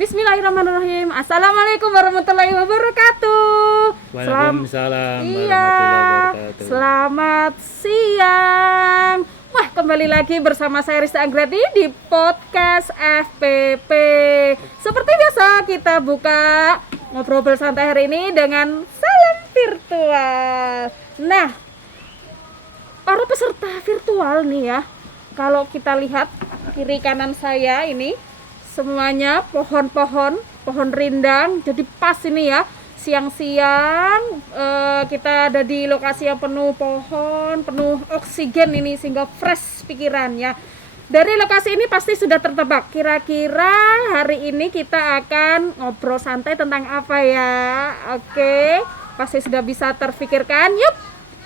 Bismillahirrahmanirrahim. Assalamualaikum warahmatullahi wabarakatuh. Waalaikumsalam Iya, warahmatullahi wabarakatuh. selamat siang. Wah, kembali lagi bersama saya Rista Anggrati di podcast FPP. Seperti biasa kita buka ngobrol bersantai hari ini dengan salam virtual. Nah, para peserta virtual nih ya, kalau kita lihat kiri kanan saya ini semuanya pohon rindang, jadi pas ini ya siang-siang kita ada di lokasi yang penuh pohon, penuh oksigen ini sehingga fresh pikirannya. Dari lokasi ini pasti sudah tertebak kira-kira hari ini kita akan ngobrol santai tentang apa ya. Oke, pasti sudah bisa terfikirkan. Yuk,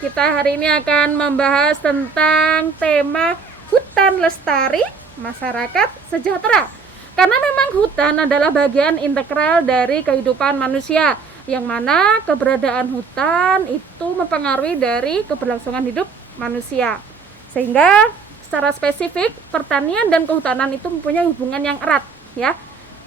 kita hari ini akan membahas tentang tema hutan lestari, masyarakat sejahtera. Karena memang hutan adalah bagian integral dari kehidupan manusia, yang mana keberadaan hutan itu mempengaruhi dari keberlangsungan hidup manusia. Sehingga secara spesifik pertanian dan kehutanan itu mempunyai hubungan yang erat ya.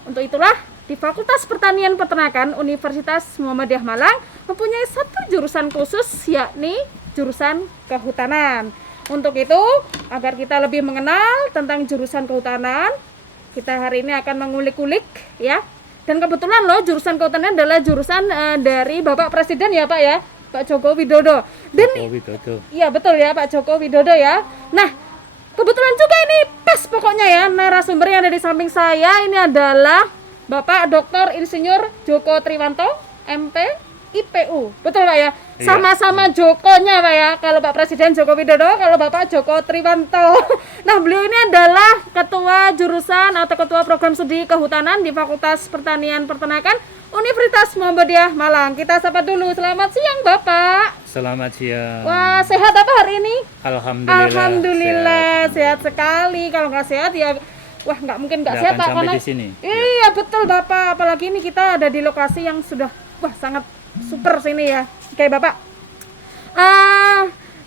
Untuk itulah di Fakultas Pertanian Peternakan Universitas Muhammadiyah Malang mempunyai satu jurusan khusus, yakni jurusan kehutanan. Untuk itu, agar kita lebih mengenal tentang jurusan kehutanan, kita hari ini akan mengulik-ulik ya. Dan kebetulan loh jurusan kehutanan adalah jurusan dari Bapak Presiden ya Pak ya, Pak Joko Widodo. Dan Joko Widodo. iya betul ya Pak Joko Widodo ya. Nah, kebetulan juga ini pas pokoknya ya, narasumber yang ada di samping saya ini adalah Bapak Dr. Insinyur Joko Triwanto, MP, IPU. Betul Pak ya? Iya. Sama-sama Jokonya Pak ya. Kalau Pak Presiden Joko Widodo, kalau Bapak Joko Triwanto. Nah, beliau ini adalah ketua jurusan atau ketua program studi kehutanan di Fakultas Pertanian Peternakan Universitas Muhammadiyah Malang. Kita sapa dulu. Selamat siang Bapak. Selamat siang. Wah, sehat apa hari ini? Alhamdulillah. Sehat sekali. Kalau nggak sehat ya wah nggak mungkin nggak sehat Pak, Sampai karena di sini. iya betul Bapak, apalagi ini kita ada di lokasi yang sudah wah sangat super sini ya. Oke Bapak,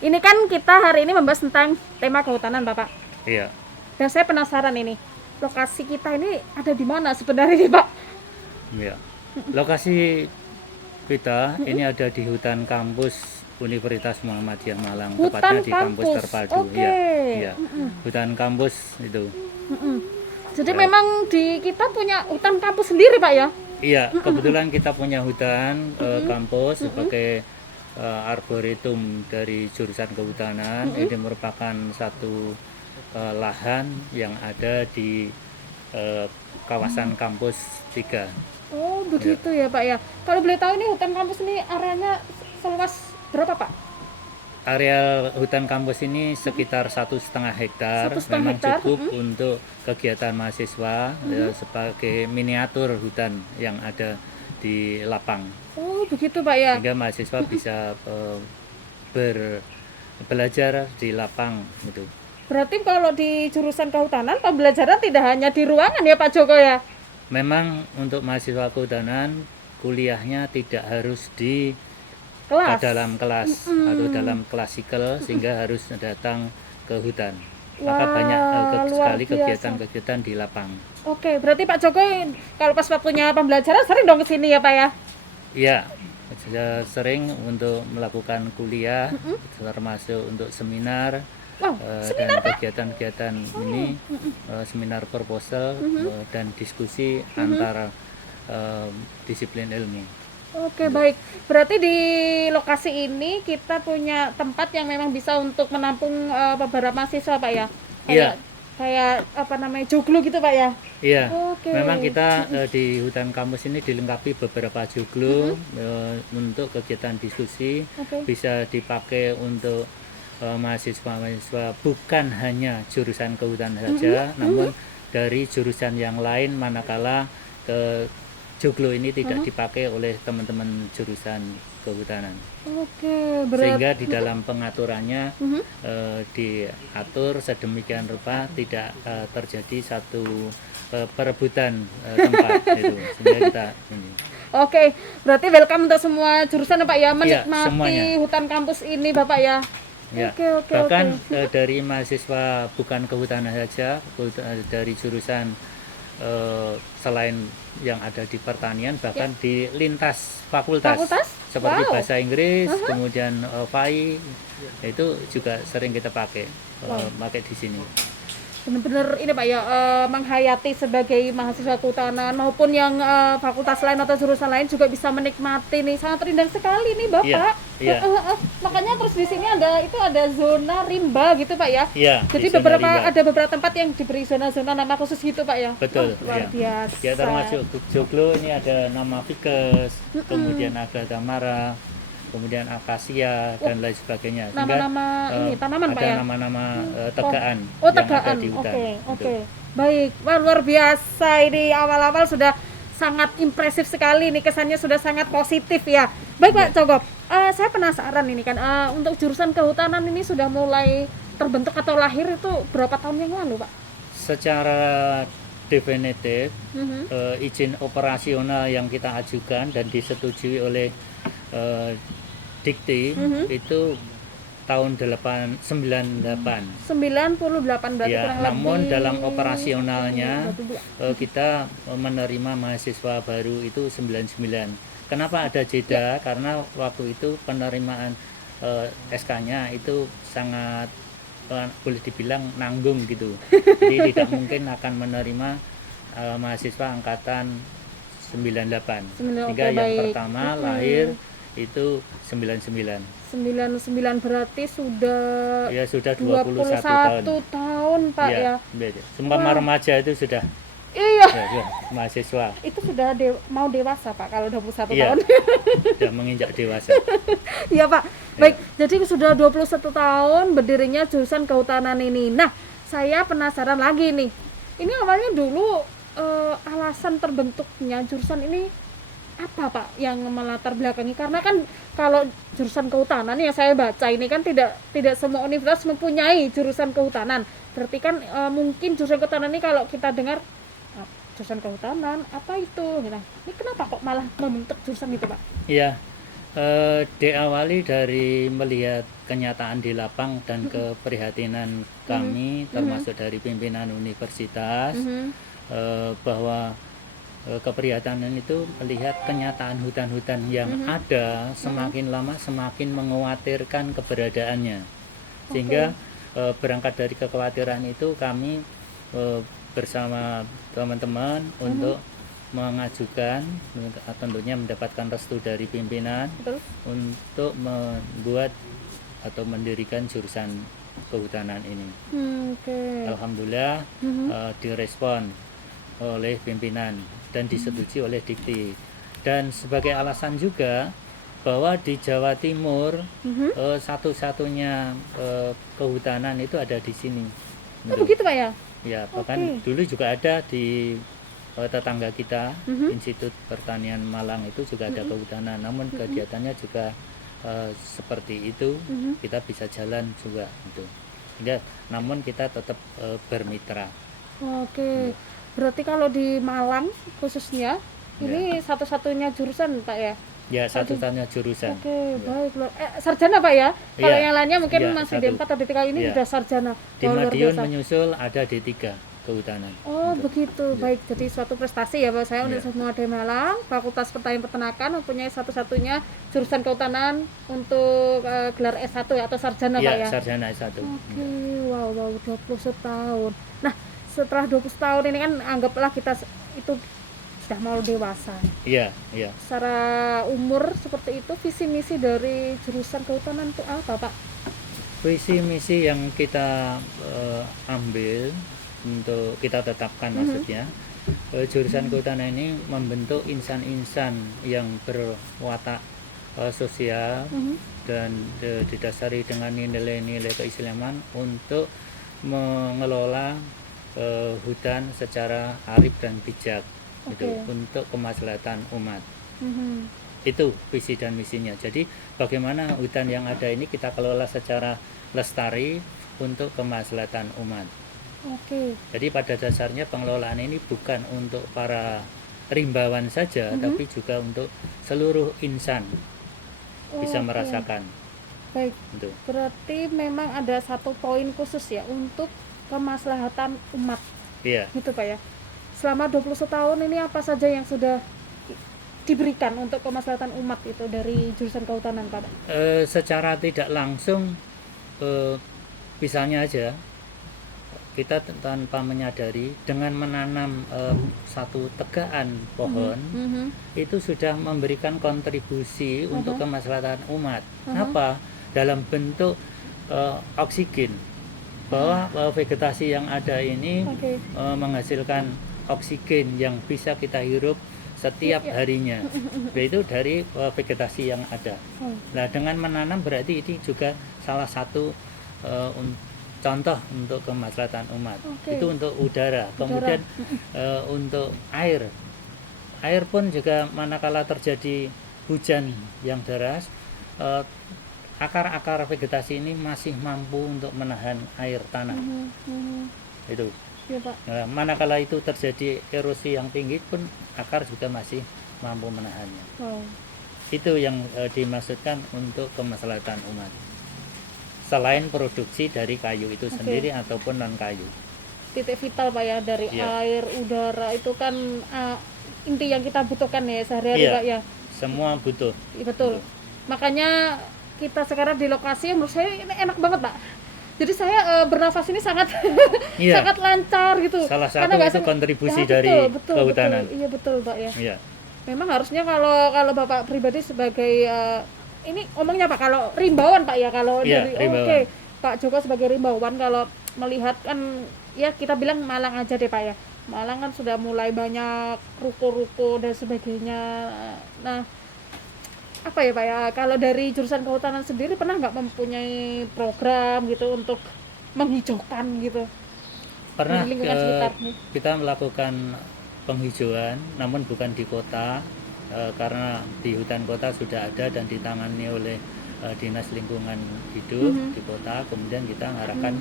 ini kan kita hari ini membahas tentang tema kehutanan Bapak. Iya. Dan saya penasaran ini, lokasi kita ini ada di mana sebenarnya nih Pak? Iya. Lokasi kita ini ada di hutan kampus Universitas Muhammadiyah Malang, Hutan tepatnya di kampus kampus. terpadu. Oke. Iya. Hutan kampus itu. Jadi memang di kita punya hutan kampus sendiri Pak ya? Iya, kebetulan kita punya hutan kampus sebagai arboretum dari jurusan kehutanan. Ini merupakan satu lahan yang ada di kawasan kampus 3. Oh begitu ya Pak ya. Kalau boleh tahu ini hutan kampus ini areanya seluas berapa Pak? Areal hutan kampus ini sekitar 1,5 hektar, 1,5 memang hektar, cukup untuk kegiatan mahasiswa ya, sebagai miniatur hutan yang ada di lapang, Oh begitu Pak ya. sehingga mahasiswa bisa belajar di lapang gitu. Berarti kalau di jurusan kehutanan pembelajaran tidak hanya di ruangan ya Pak Joko ya? Memang untuk mahasiswa kehutanan kuliahnya tidak harus di Kelas. dalam kelas atau dalam klasikal, sehingga harus datang ke hutan. Maka Wah, banyak luar sekali biasa. kegiatan-kegiatan di lapang. Oke, berarti Pak Joko kalau pas waktunya pembelajaran sering dong ke sini ya Pak ya? Iya, saya sering untuk melakukan kuliah, termasuk untuk seminar, Wow, dan kegiatan-kegiatan ini, seminar proposal dan diskusi antara disiplin ilmu. Oke baik. Berarti di lokasi ini kita punya tempat yang memang bisa untuk menampung beberapa mahasiswa Pak ya? Iya. Kayak apa namanya joglo gitu Pak ya? Iya, Oke. memang kita di hutan kampus ini dilengkapi beberapa joglo untuk kegiatan diskusi. Oke. Bisa dipakai untuk mahasiswa-mahasiswa bukan hanya jurusan kehutanan saja, namun dari jurusan yang lain manakala joglo ini tidak dipakai oleh teman-teman jurusan kehutanan. Oke, berarti Sehingga di dalam pengaturannya diatur sedemikian rupa tidak terjadi satu perebutan tempat itu. Sehingga kita ini. Oke, berarti welcome untuk semua jurusan ya Pak ya, menikmati semuanya. hutan kampus ini Bapak ya. Ya, Oke. bahkan dari mahasiswa bukan kehutanan saja, dari jurusan selain yang ada di pertanian, bahkan di lintas fakultas, Fakultas? seperti Wow. bahasa Inggris, kemudian FAI, itu juga sering kita pakai pakai di sini. Benar-benar ini Pak ya, menghayati sebagai mahasiswa kehutanan maupun yang fakultas lain atau jurusan lain juga bisa menikmati nih, sangat indah sekali nih Bapak. Iya. Makanya terus di sini ada zona rimba gitu Pak ya. Iya, Jadi di zona rimba. ada beberapa tempat yang diberi zona-zona nama khusus gitu Pak ya. Betul. Wah, luar biasa. Ya, termasuk joglo ini ada nama Fikes, kemudian ada Tamara, kemudian akasia dan lain sebagainya. Sehingga, Nama-nama ini tanaman ada Pak ya. nama-nama tegaan Oh, yang ada tegaan. di hutan. Oke. Gitu. Baik. Wah, luar biasa ini, awal-awal sudah sangat impresif sekali nih, kesannya sudah sangat positif ya. Baik Pak Cogop, saya penasaran ini kan, untuk jurusan kehutanan ini sudah mulai terbentuk atau lahir itu berapa tahun yang lalu Pak? Secara definitif, Mhm. izin operasional yang kita ajukan dan disetujui oleh Dikti itu tahun 98. 98 berarti Ya, kurang namun lebih dalam operasionalnya berarti kita menerima mahasiswa baru itu 99. Kenapa ada jeda? Karena waktu itu penerimaan SK-nya itu sangat boleh dibilang nanggung gitu. Jadi tidak mungkin akan menerima mahasiswa angkatan 98. Sehingga Oke, yang baik. pertama lahir itu 99. 99 berarti sudah Ya sudah 21 21 tahun. tahun Pak ya. Seumpama remaja itu sudah Iya, ya, mahasiswa. itu sudah mau dewasa Pak kalau 21 Iya. tahun. Sudah menginjak dewasa. Iya Pak. Baik, jadi sudah 21 tahun berdirinya jurusan kehutanan ini. Nah, saya penasaran lagi nih. Ini awalnya dulu alasan terbentuknya jurusan ini apa Pak yang melatar belakangi? Karena kan kalau jurusan kehutanan yang saya baca ini kan tidak semua universitas mempunyai jurusan kehutanan. Berarti kan mungkin jurusan kehutanan ini kalau kita dengar jurusan kehutanan apa itu? Nah, ini kenapa kok malah membentuk jurusan itu Pak? Iya. Diawali dari melihat kenyataan di lapang dan keprihatinan kami termasuk dari pimpinan universitas bahwa keprihatinan itu melihat kenyataan hutan-hutan yang ada semakin lama semakin mengkhawatirkan keberadaannya, sehingga berangkat dari kekhawatiran itu kami bersama teman-teman untuk mengajukan, tentunya mendapatkan restu dari pimpinan. Betul. Untuk membuat atau mendirikan jurusan kehutanan ini. Oke. Alhamdulillah direspon oleh pimpinan dan disetujui oleh Dikti. Dan sebagai alasan juga bahwa di Jawa Timur satu-satunya kehutanan itu ada di sini. Oh, begitu Pak ya? Ya, bahkan dulu juga ada di tetangga kita, Institut Pertanian Malang itu juga ada kehutanan. Namun kegiatannya juga seperti itu, kita bisa jalan juga gitu. Namun kita tetap bermitra. Oke. Berarti kalau di Malang khususnya ini satu-satunya jurusan Pak ya? Ya, satu-satunya jurusan. Oke, baik. Sarjana Pak ya? Kalau Iya. yang lainnya mungkin Iya, masih satu. D4 atau D3, ini Iya. sudah sarjana. Di Wah, luar Madiun biasa. menyusul ada D3 kehutanan. Oh begitu, baik. Jadi suatu prestasi ya Pak saya untuk Iya. semua di Malang. Fakultas Pertanian Peternakan mempunyai satu-satunya jurusan kehutanan untuk gelar S1 ya, atau sarjana Pak Iya, ya? sarjana S1. Oke, wow, 20 tahun. Nah, setelah 20 tahun ini kan anggaplah kita itu sudah mau dewasa. Iya. Secara umur seperti itu, visi misi dari jurusan kehutanan itu apa Pak? Visi misi yang kita ambil untuk kita tetapkan maksudnya, jurusan kehutanan ini membentuk insan-insan yang berwatak sosial dan didasari dengan nilai-nilai keislaman untuk mengelola hutan secara arif dan bijak, gitu, untuk kemaslahatan umat. Itu visi dan misinya. Jadi bagaimana hutan yang ada ini kita kelola secara lestari untuk kemaslahatan umat. Oke. Jadi pada dasarnya pengelolaan ini bukan untuk para rimbawan saja, tapi juga untuk seluruh insan bisa Oke. merasakan. Baik. Gitu. Berarti memang ada satu poin khusus ya untuk kemaslahatan umat, Iya. gitu Pak ya. selama 21 tahun ini apa saja yang sudah diberikan untuk kemaslahatan umat itu dari jurusan kehutanan, Pak? Secara tidak langsung, misalnya aja kita tanpa menyadari dengan menanam satu tegaan pohon itu sudah memberikan kontribusi untuk kemaslahatan umat. Apa? Dalam bentuk oksigen, bahwa vegetasi yang ada ini menghasilkan oksigen yang bisa kita hirup setiap harinya, yaitu dari vegetasi yang ada. Nah, dengan menanam berarti ini juga salah satu contoh untuk kemaslahatan umat. Itu untuk udara. Kemudian untuk air pun juga manakala terjadi hujan yang deras, akar-akar vegetasi ini masih mampu untuk menahan air tanah. Itu. Ya, Pak. Nah, manakala itu terjadi erosi yang tinggi pun akar juga masih mampu menahannya. Itu yang dimaksudkan untuk kemaslahatan umat. Selain produksi dari kayu itu sendiri ataupun non kayu. Titik vital, Pak, ya, dari air, udara itu kan inti yang kita butuhkan ya sehari-hari, Pak, ya. Semua butuh. Betul. Makanya kita sekarang di lokasi menurut saya ini enak banget, Pak. Jadi saya bernafas ini sangat sangat lancar gitu. Salah satu itu kontribusi dari kehutanan. Iya betul, Pak, ya. Iya. Memang harusnya kalau Bapak pribadi sebagai ini omongnya Pak, kalau rimbawan, Pak, ya, kalau dari Pak Joko sebagai rimbawan, kalau melihat kan ya kita bilang Malang aja deh, Pak, ya. Malang kan sudah mulai banyak ruko-ruko dan sebagainya. Nah, apa ya, Pak, ya, kalau dari jurusan kehutanan sendiri pernah nggak mempunyai program gitu untuk menghijaukan gitu? Pernah. Di lingkungan sekitar nih. Kita melakukan penghijauan, namun bukan di kota, karena di hutan kota sudah ada dan ditangani oleh Dinas Lingkungan Hidup di kota. Kemudian kita mengarahkan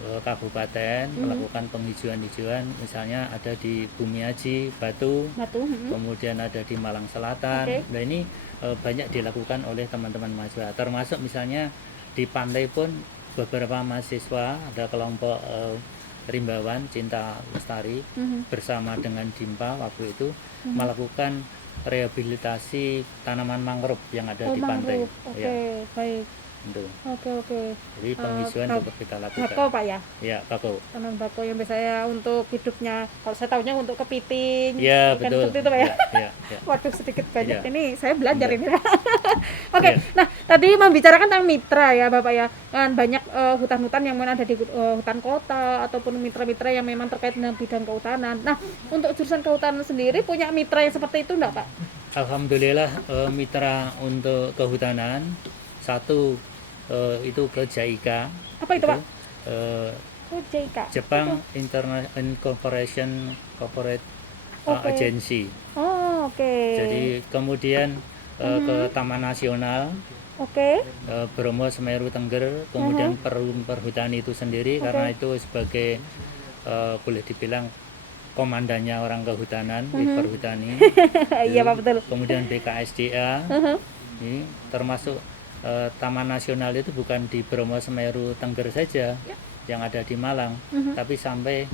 kabupaten melakukan penghijauan-hijauan, misalnya ada di Bumiaji, Batu. Kemudian ada di Malang Selatan. Nah, ini banyak dilakukan oleh teman-teman mahasiswa, termasuk misalnya di pantai pun beberapa mahasiswa, ada kelompok rimbawan Cinta Lestari bersama dengan Dimpa waktu itu melakukan rehabilitasi tanaman mangrove yang ada di pantai. Baik. Itu. Oke. Jadi penghijauan tetap kita lakukan. Bako, Pak, ya? Ya, bako. Tanam bako yang biasanya untuk hidupnya, kalau saya tahunya untuk kepiting. Ya, kan betul. seperti itu, Pak, ya? Ya. Waduh, sedikit banyak. Ini saya belajar Ya. ini. Oke. Nah, tadi membicarakan tentang mitra ya, Bapak, ya. Kan banyak hutan-hutan yang memang ada di hutan kota ataupun mitra-mitra yang memang terkait dengan bidang kehutanan. Nah, untuk jurusan kehutanan sendiri punya mitra yang seperti itu enggak, Pak? Alhamdulillah, mitra untuk kehutanan satu itu ke JICA. Apa itu, Pak? JICA. Jepang Incorporation Corporate Agency. Jadi kemudian ke Taman Nasional. Bromo Semeru Tengger, kemudian Perhutani itu sendiri, karena itu sebagai boleh dibilang komandannya orang kehutanan di Perhutani. Iya, Pak, betul. Kemudian BKSDA. Ini termasuk Taman Nasional itu bukan di Bromo Semeru Tengger saja yang ada di Malang, tapi sampai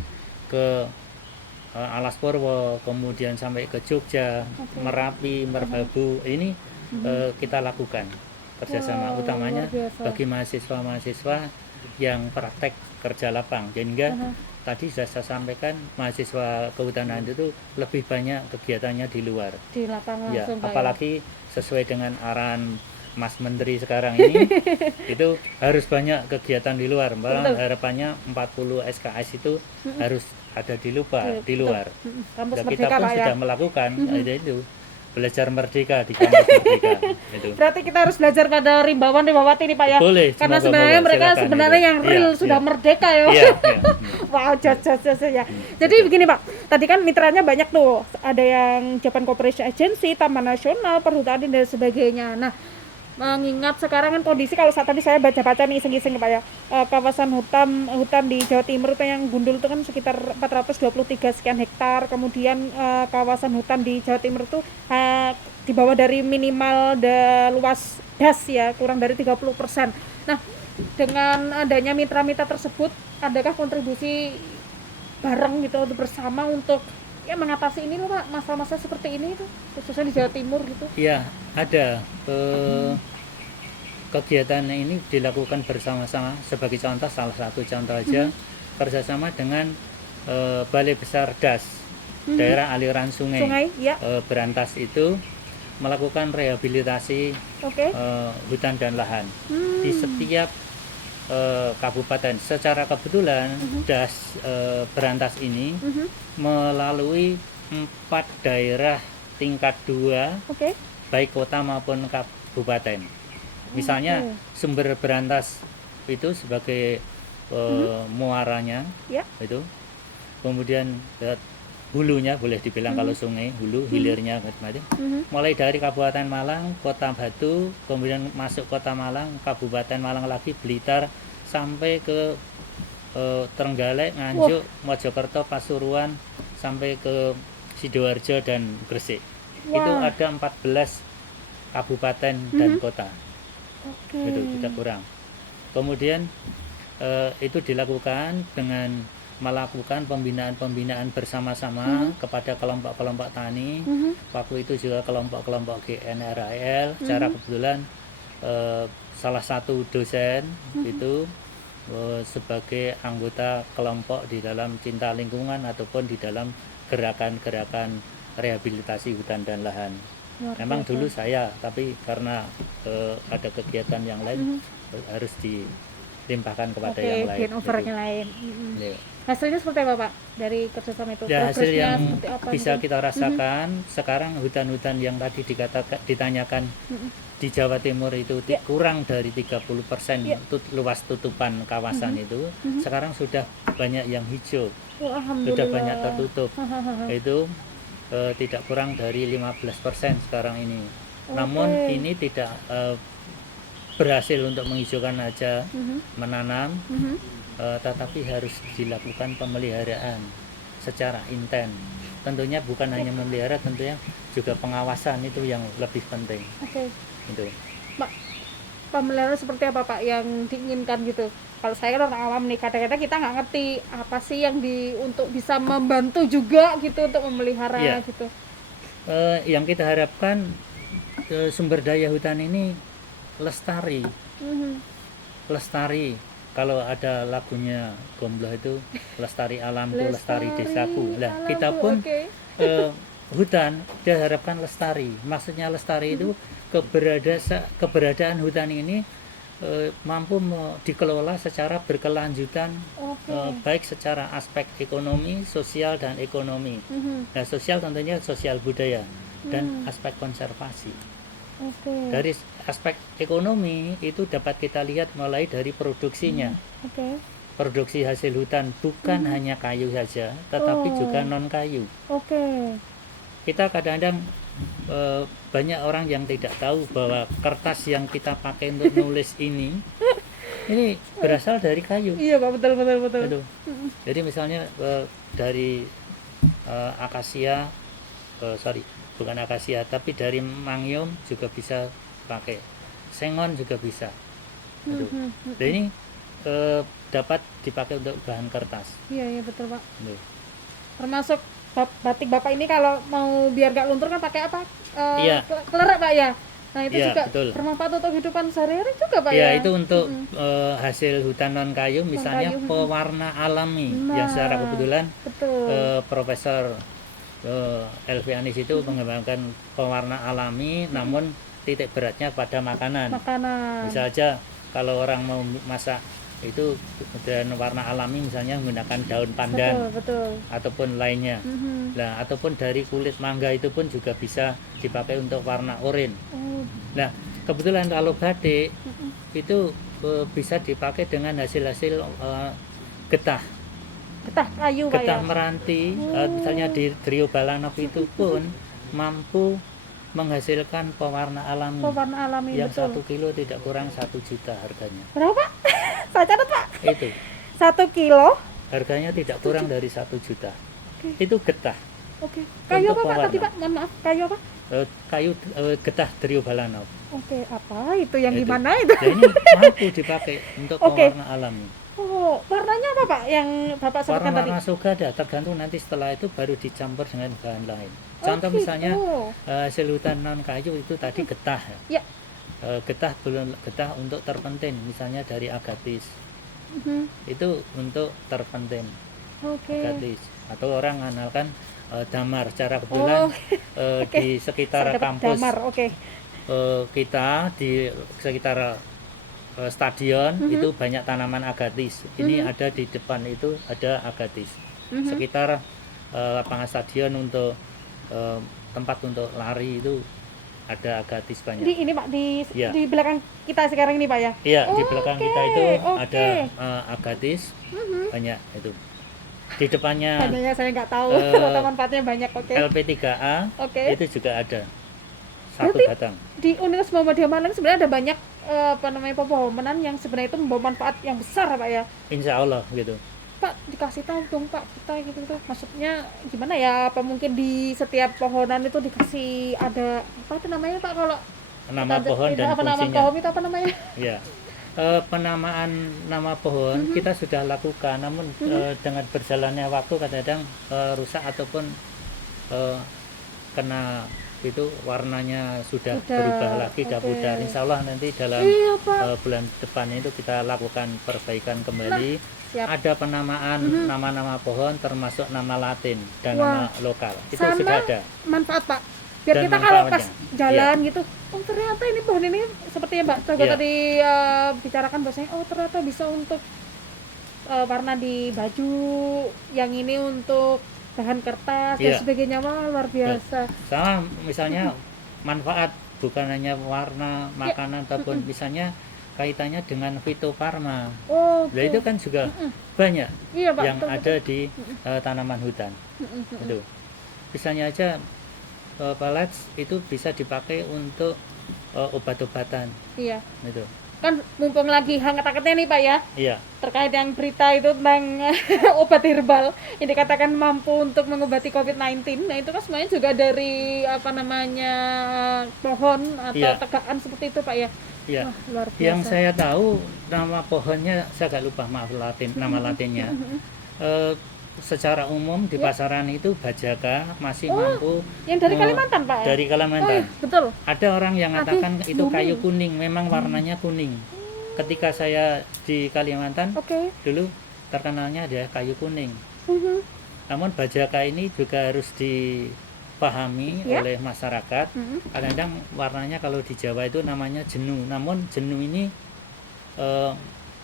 ke Alas Purwo, kemudian sampai ke Jogja, Merapi, Merbabu. Ini kita lakukan kerjasama, utamanya bagi mahasiswa-mahasiswa yang praktek kerja lapang. Sehingga tadi sudah saya sampaikan, mahasiswa kehutanan itu lebih banyak kegiatannya di luar, di lapangan langsung, Pak, apalagi sesuai dengan arahan Mas Menteri sekarang ini itu harus banyak kegiatan di luar. Harapannya 40 SKS itu harus ada di luar. Kampus Kita Merdeka, pun Pak, sudah ya? melakukan itu, belajar merdeka di kampus Merdeka. Itu. Berarti kita harus belajar pada rimbawan-rimbawati nih, Pak, ya? Boleh, karena semoga, sebenarnya mereka silakan, sebenarnya itu. yang real sudah merdeka ya. Wow, jas ya. Jadi begini, Pak, tadi kan mitranya banyak tuh, ada yang Japan Corporation Agency, Taman Nasional, Perhutani dan sebagainya. Nah, mengingat sekarang kan kondisi, kalau saat tadi saya baca-baca nih iseng-iseng, Pak, ya, kawasan hutan di Jawa Timur itu yang gundul itu kan sekitar 423 sekian hektar. Kemudian kawasan hutan di Jawa Timur itu di bawah dari minimal luas das ya, kurang dari 30%. Nah, dengan adanya mitra-mitra tersebut, adakah kontribusi bareng gitu untuk bersama untuk ya mengatasi ini loh Pak, masalah-masalah seperti ini tuh khususnya di Jawa Timur gitu. Iya, ada. Kegiatan ini dilakukan bersama-sama. Sebagai contoh, salah satu contoh aja, kerjasama dengan Balai Besar Das, daerah aliran sungai, Sungai, ya. Berantas itu melakukan rehabilitasi Oke. hutan dan lahan di setiap kabupaten. Secara kebetulan Das Berantas ini melalui 4 daerah tingkat 2, Oke. baik kota maupun kabupaten. Misalnya sumber Berantas itu sebagai muaranya, Ya. itu. Kemudian hulunya boleh dibilang kalau sungai, hulu, hilirnya macam-macam. Mulai dari Kabupaten Malang, Kota Batu, kemudian masuk Kota Malang, Kabupaten Malang lagi, Blitar, sampai ke Trenggalek, Nganjuk, Mojokerto, Pasuruan, sampai ke Sidoarjo dan Gresik. Itu Wah. ada 14 kabupaten dan kota. Oke. Itu tidak kurang. Kemudian itu dilakukan dengan melakukan pembinaan bersama-sama kepada kelompok-kelompok tani. Waktu itu juga kelompok-kelompok GNRAL. Secara kebetulan salah satu dosen itu sebagai anggota kelompok di dalam Cinta Lingkungan ataupun di dalam gerakan-gerakan rehabilitasi hutan dan lahan. Luar Memang biasa. dulu saya, tapi karena ada kegiatan yang lain harus dilimpahkan kepada Oke, yang lain. gain over Gitu. yang lain. Iya. Hasilnya seperti apa Pak dari kerjasama itu? Ya, hasil Progresnya yang seperti apa bisa gitu? kita rasakan sekarang hutan-hutan yang tadi ditanyakan di Jawa Timur itu kurang dari 30% luas tutupan kawasan itu sekarang sudah banyak yang hijau, Oh, alhamdulillah. sudah banyak tertutup. Itu tidak kurang dari 15% sekarang ini. Namun ini tidak berhasil untuk menghijaukan aja, menanam, tetapi harus dilakukan pemeliharaan secara intens. Tentunya bukan hanya memelihara, tentunya juga pengawasan itu yang lebih penting. Oke. Itu. Pak, pemeliharaan seperti apa Pak yang diinginkan gitu? Kalau saya kan orang awam nih, kadang-kadang kita nggak ngerti apa sih yang untuk bisa membantu juga gitu untuk memelihara Iya. gitu. Yang kita harapkan sumber daya hutan ini lestari. Lestari. Kalau ada lagunya Gombloh itu lestari alamku, lestari desaku. Lah, alamku, kita pun oke. hutan diharapkan lestari. Maksudnya lestari itu keberadaan hutan ini mampu dikelola secara berkelanjutan, baik secara aspek ekonomi, sosial dan ekonomi. Nah, sosial tentunya sosial budaya dan aspek konservasi. Oke. Dari aspek ekonomi itu dapat kita lihat mulai dari produksinya. Oke. Produksi hasil hutan bukan hanya kayu saja, tetapi juga non kayu. Oke. Kita kadang-kadang banyak orang yang tidak tahu bahwa kertas yang kita pakai untuk nulis ini berasal dari kayu. Iya Pak, betul. Aduh. Jadi misalnya dari akasia, bukan akasia, tapi dari mangyom juga bisa pakai, sengon juga bisa. Aduh. Dan ini dapat dipakai untuk bahan kertas. Iya betul Pak. Aduh. Termasuk batik Bapak ini kalau mau biar gak luntur kan pakai apa? Iya. Kelerak Pak ya. Nah itu Iya, juga betul. bermanfaat untuk kehidupan sehari-hari juga Pak ya. Ya, itu untuk hasil hutan non kayu, misalnya kayu. pewarna alami Nah, yang secara kebetulan betul. Profesor Elvianis itu mengembangkan pewarna alami, namun titik beratnya pada makanan. Bisa aja kalau orang mau masak itu dan warna alami misalnya menggunakan daun pandan Betul. ataupun lainnya. Nah, ataupun dari kulit mangga itu pun juga bisa dipakai untuk warna oranye. Nah, kebetulan kalau batik itu bisa dipakai dengan hasil-hasil getah Kayu Pak ya. meranti, misalnya di Drio Balanov itu pun mampu menghasilkan pewarna alami. Pewarna alami, yang betul. 1 kilo tidak kurang 1 juta harganya. Berapa? Saya catat Pak. Itu 1 kilo. harganya tidak kurang dari 1 juta. Itu getah. Oke. Kayu Untuk apa Pak tadi pewarna. Pak? Mohon maaf. Kayu apa? Kayu getah Drio Balanov. Oke, apa itu yang Itu. gimana itu? Nah, ini mampu dipakai untuk Oke. pewarna alami. Oh, warnanya apa Pak yang Bapak sebutkan tadi? Warna-warna soga ada, tergantung nanti setelah itu baru dicampur dengan bahan lain. Oh, Contoh gitu. misalnya hasil hutan non kayu itu tadi getah ya. Ya. Getah belum getah untuk terpentin, misalnya dari agatis. Mhm. Itu untuk terpentin Oke. agatis. Atau orang mengenalkan damar. Secara kebetulan Oke. di sekitar Saya dapat kampus damar. Oke. kita di sekitar stadion itu banyak tanaman agatis. Ini ada di depan itu ada agatis. Sekitar lapangan stadion untuk tempat untuk lari itu ada agatis banyak. Ini Pak Ya. di belakang kita sekarang ini Pak ya. Iya, di belakang kita itu Oke. ada agatis banyak itu. Di depannya Tadinya saya nggak tahu Eh, ternyata manfaatnya banyak. Oke. LP3A Oke. itu juga ada satu Berarti batang. di Universitas Muhammadiyah Malang sebenarnya ada banyak apa namanya pepohonan yang sebenarnya itu membawa manfaat yang besar Pak ya. Insya Allah gitu. Pak dikasih tahu dong Pak kita gitu tuh maksudnya gimana ya, apa mungkin di setiap pohonan itu dikasih ada apa itu namanya Pak kalau Nama ada- pohon dan apa nama fungsinya. pohon itu apa namanya? Ya. Penamaan nama pohon kita sudah lakukan, namun dengan berjalannya waktu kadang-kadang rusak ataupun kena itu warnanya sudah Sudah, berubah lagi, sudah oke. pudar. Insya Allah nanti dalam Iya Pak. bulan depan itu kita lakukan perbaikan kembali. Siap. Ada penamaan nama-nama pohon termasuk nama Latin dan Wah. nama lokal. Itu Sama sudah ada. manfaat Pak. Biar Dan kita kalau pas manfaatnya. jalan gitu, oh ternyata ini pohon ini seperti yang Mbak Togo Iya. tadi bicarakan bahwasanya oh ternyata bisa untuk warna di baju, yang ini untuk bahan kertas dan Iya. sebagainya. Wah, luar biasa. Sama misalnya manfaat bukan hanya warna makanan ataupun misalnya kaitannya dengan fitofarma. Oh, Nah, itu kan juga banyak iya Pak. yang betul, ada di tanaman hutan. Itu. Misalnya aja pellets itu bisa dipakai untuk obat-obatan. Iya. Gitu. Kan mumpung lagi hangat-hangatnya nih Pak ya, Iya, terkait yang berita itu tentang obat herbal yang dikatakan mampu untuk mengobati COVID-19. Nah, itu kan semuanya juga dari apa namanya pohon atau Iya. tegakan seperti itu Pak ya. iya. Wah, luar biasa. Yang saya tahu nama pohonnya saya agak lupa, maaf nama latinnya. Secara umum di pasaran itu bajaka masih mampu Yang dari Kalimantan Pak ya? dari Oh, Kalimantan. iya, betul. Ada orang yang mengatakan itu booming. kayu kuning, memang warnanya kuning. Ketika saya di Kalimantan Oke. dulu terkenalnya ada kayu kuning. Mhm. Namun bajaka ini juga harus dipahami Ya. oleh masyarakat. Mhm. Kadang-kadang warnanya kalau di Jawa itu namanya jenuh. Namun jenuh ini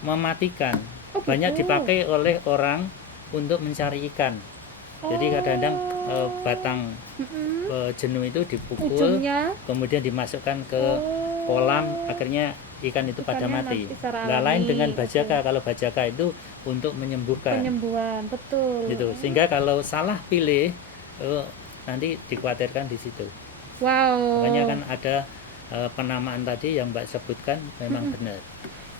mematikan. Oh, Banyak gitu. dipakai oleh orang untuk mencari ikan. Jadi kadang-kadang batang Mhm. jenuh itu dipukul, Ujungnya kemudian dimasukkan ke kolam, akhirnya ikan itu pada Ikannya mati. mati secara Nah, lain alami. dengan bajaka. Kalau bajaka itu untuk menyembuhkan. penyembuhan, betul. Gitu. Sehingga kalau salah pilih nanti dikhawatirkan di situ. Wow. Makanya kan ada penamaan tadi yang Mbak sebutkan memang benar.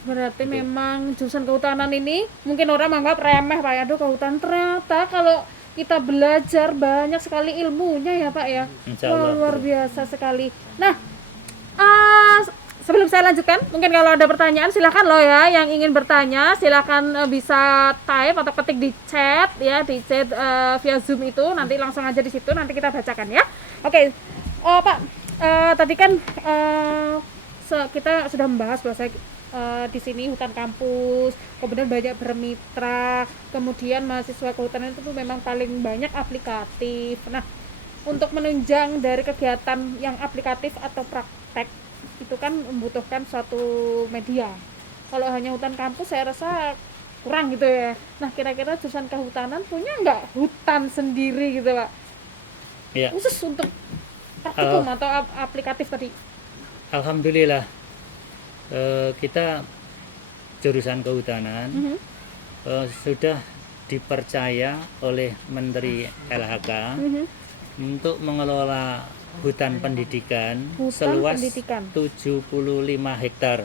Berarti Betul. memang jurusan kehutanan ini mungkin orang menganggap remeh Pak ya, aduh kehutanan, ternyata kalau kita belajar banyak sekali ilmunya ya Pak ya. Insya Wah, Allah. luar biasa sekali. Nah, sebelum saya lanjutkan, mungkin kalau ada pertanyaan silahkan loh ya, yang ingin bertanya silahkan bisa type atau ketik di chat ya, di chat via Zoom itu, nanti langsung aja di situ, nanti kita bacakan ya. Oke, Pak, tadi kan kita sudah membahas bahwa di sini hutan kampus, kemudian banyak bermitra, kemudian mahasiswa kehutanan itu tuh memang paling banyak aplikatif. Nah, untuk menunjang dari kegiatan yang aplikatif atau praktek itu kan membutuhkan suatu media. Kalau hanya hutan kampus saya rasa kurang gitu ya. Nah, kira-kira jurusan kehutanan punya nggak hutan sendiri gitu Pak? Ya, Khusus untuk praktikum atau aplikatif tadi? alhamdulillah kita jurusan kehutanan Mhm. sudah dipercaya oleh Menteri LHK Mhm. untuk mengelola hutan pendidikan Hutan seluas pendidikan. 75 hektar.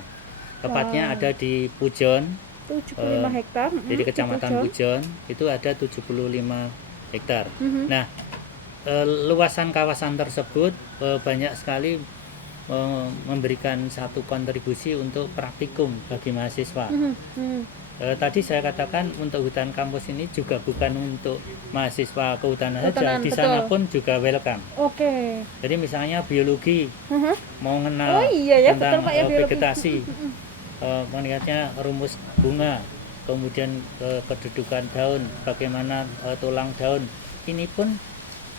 Tepatnya ada di Pujon, 75 hektar. jadi di Kecamatan Pujon itu ada 75 hektar. Mhm. Nah, luasan kawasan tersebut banyak sekali memberikan satu kontribusi untuk praktikum bagi mahasiswa. Mhm. Mhm. tadi saya katakan untuk hutan kampus ini juga bukan untuk mahasiswa kehutanan saja, Kehutanan, di sana betul. pun juga welcome. Oke. Jadi misalnya biologi Mhm. mau mengenal Oh iya ya, tentang betul Pak ya, biologi. vegetasi, mengingatnya rumus bunga, kemudian kedudukan daun, bagaimana tulang daun, ini pun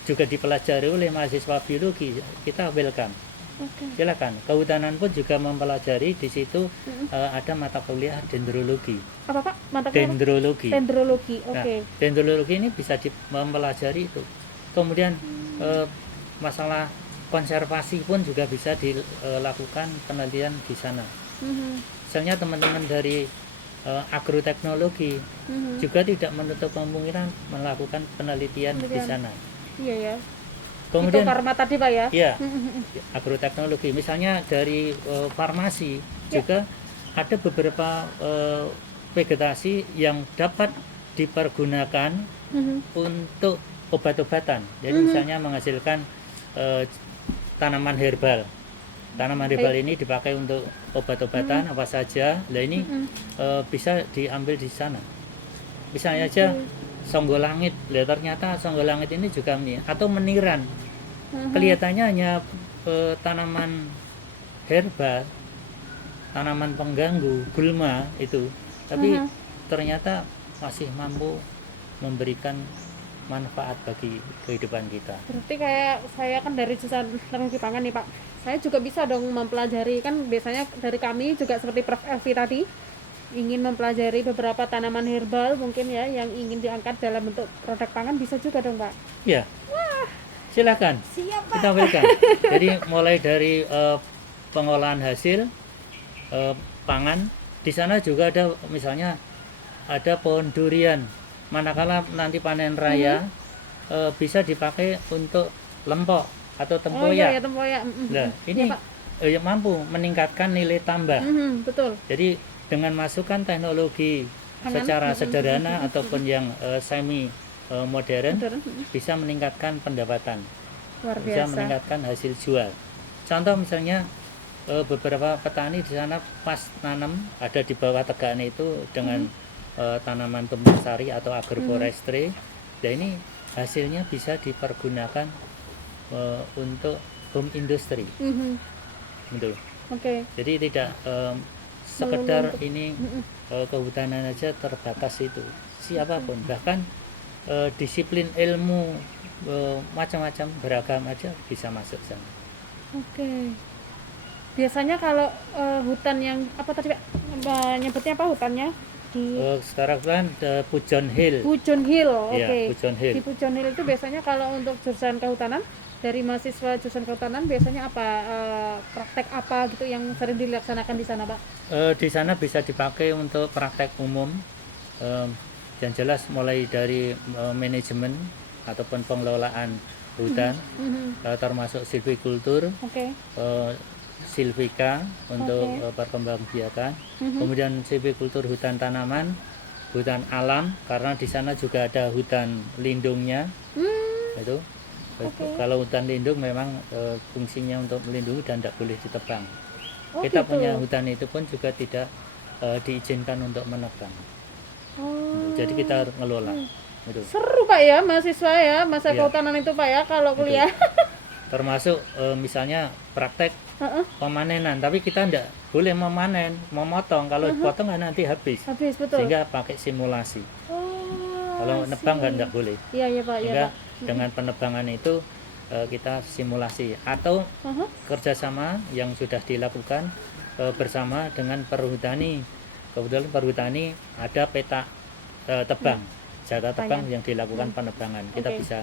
juga dipelajari oleh mahasiswa biologi, kita welcome. Oke. Silakan. Kehutanan pun juga mempelajari di situ ada mata kuliah dendrologi. Apa Pak? Mata kuliah apa? Dendrologi. Dendrologi. Nah, Oke. dendrologi ini bisa mempelajari itu. Kemudian masalah konservasi pun juga bisa dilakukan penelitian di sana. Mhm. Misalnya teman-teman dari agroteknologi Mhm. juga tidak menutup kemungkinan melakukan penelitian di Penelitian. sana. Iya ya. Kemudian Itu karma tadi Pak ya. ya, Mhm. agroteknologi misalnya dari farmasi Ya. juga ada beberapa vegetasi yang dapat dipergunakan Mhm. untuk obat-obatan. Jadi misalnya menghasilkan tanaman herbal. Tanaman herbal ini dipakai untuk obat-obatan apa saja. Nah ini bisa diambil di sana. Misalnya aja songgolangit. Nah, ternyata songgolangit ini juga atau meniran. Kelihatannya hanya tanaman herbal, tanaman pengganggu, gulma itu. Tapi ternyata masih mampu memberikan manfaat bagi kehidupan kita. Berarti kayak saya kan dari jurusan teknologi pangan nih Pak. Saya juga bisa dong mempelajari, kan biasanya dari kami juga seperti Prof. Elvi tadi ingin mempelajari beberapa tanaman herbal mungkin ya yang ingin diangkat dalam bentuk produk pangan, bisa juga dong Pak. Ya. Silakan. Siap Pak. Kita welcome. Jadi mulai dari pengolahan hasil pangan, di sana juga ada misalnya ada pohon durian. Manakala nanti panen raya bisa dipakai untuk lempok atau Oh tempoyak. iya ya, tempoyak. Nah, ini Ya, Pak. mampu meningkatkan nilai tambah. Betul. Jadi dengan masukan teknologi Pangan. secara sederhana ataupun yang semi modern Betul. bisa meningkatkan pendapatan, Luar bisa biasa. meningkatkan hasil jual. Contoh misalnya beberapa petani di sana pas nanam ada di bawah tegakan itu dengan tanaman tumpang sari atau agroforestry. Dan ini hasilnya bisa dipergunakan untuk home industry. Betul. Oke. Jadi tidak sekedar ini kehutanan aja terbatas itu. Siapapun bahkan disiplin ilmu macam-macam beragam aja bisa masuk sana. Oke. Biasanya kalau hutan yang apa tadi Pak? Nyebutnya apa hutannya? Di Sekarang kan Pujon Hill. Pujon Hill. Oke. Ya, Pujon Hill. Di Pujon Hill itu biasanya kalau untuk jurusan kehutanan, dari mahasiswa jurusan kehutanan biasanya apa, praktek apa gitu yang sering dilaksanakan di sana Pak? Di sana bisa dipakai untuk praktek umum, yang jelas mulai dari manajemen ataupun pengelolaan hutan, termasuk silvikultur, Oke. silvika untuk perkembangbiakan, kemudian silvikultur hutan tanaman, hutan alam karena di sana juga ada hutan lindungnya. Itu kalau hutan lindung memang fungsinya untuk melindungi dan tidak boleh ditebang. Oh, Kita gitu. punya hutan itu pun juga tidak diizinkan untuk menebang. Oh. Jadi kita harus ngelola. Gitu. Seru Pak ya mahasiswa ya, masa Iya. kehutanan itu Pak ya kalau kuliah. Termasuk misalnya praktek Heeh. pemanenan, tapi kita tidak boleh memanen, memotong. Kalau dipotong kan nanti habis. Habis betul. Sehingga pakai simulasi. Oh. Kalau nebang kan tidak boleh. Iya iya Pak, iya Sehingga Pak. dengan penebangan itu kita simulasi atau kerjasama yang sudah dilakukan bersama dengan perhutani. Kebetulan perhutani ada peta tebang, jatah tebang yang dilakukan penebangan. Kita Oke. bisa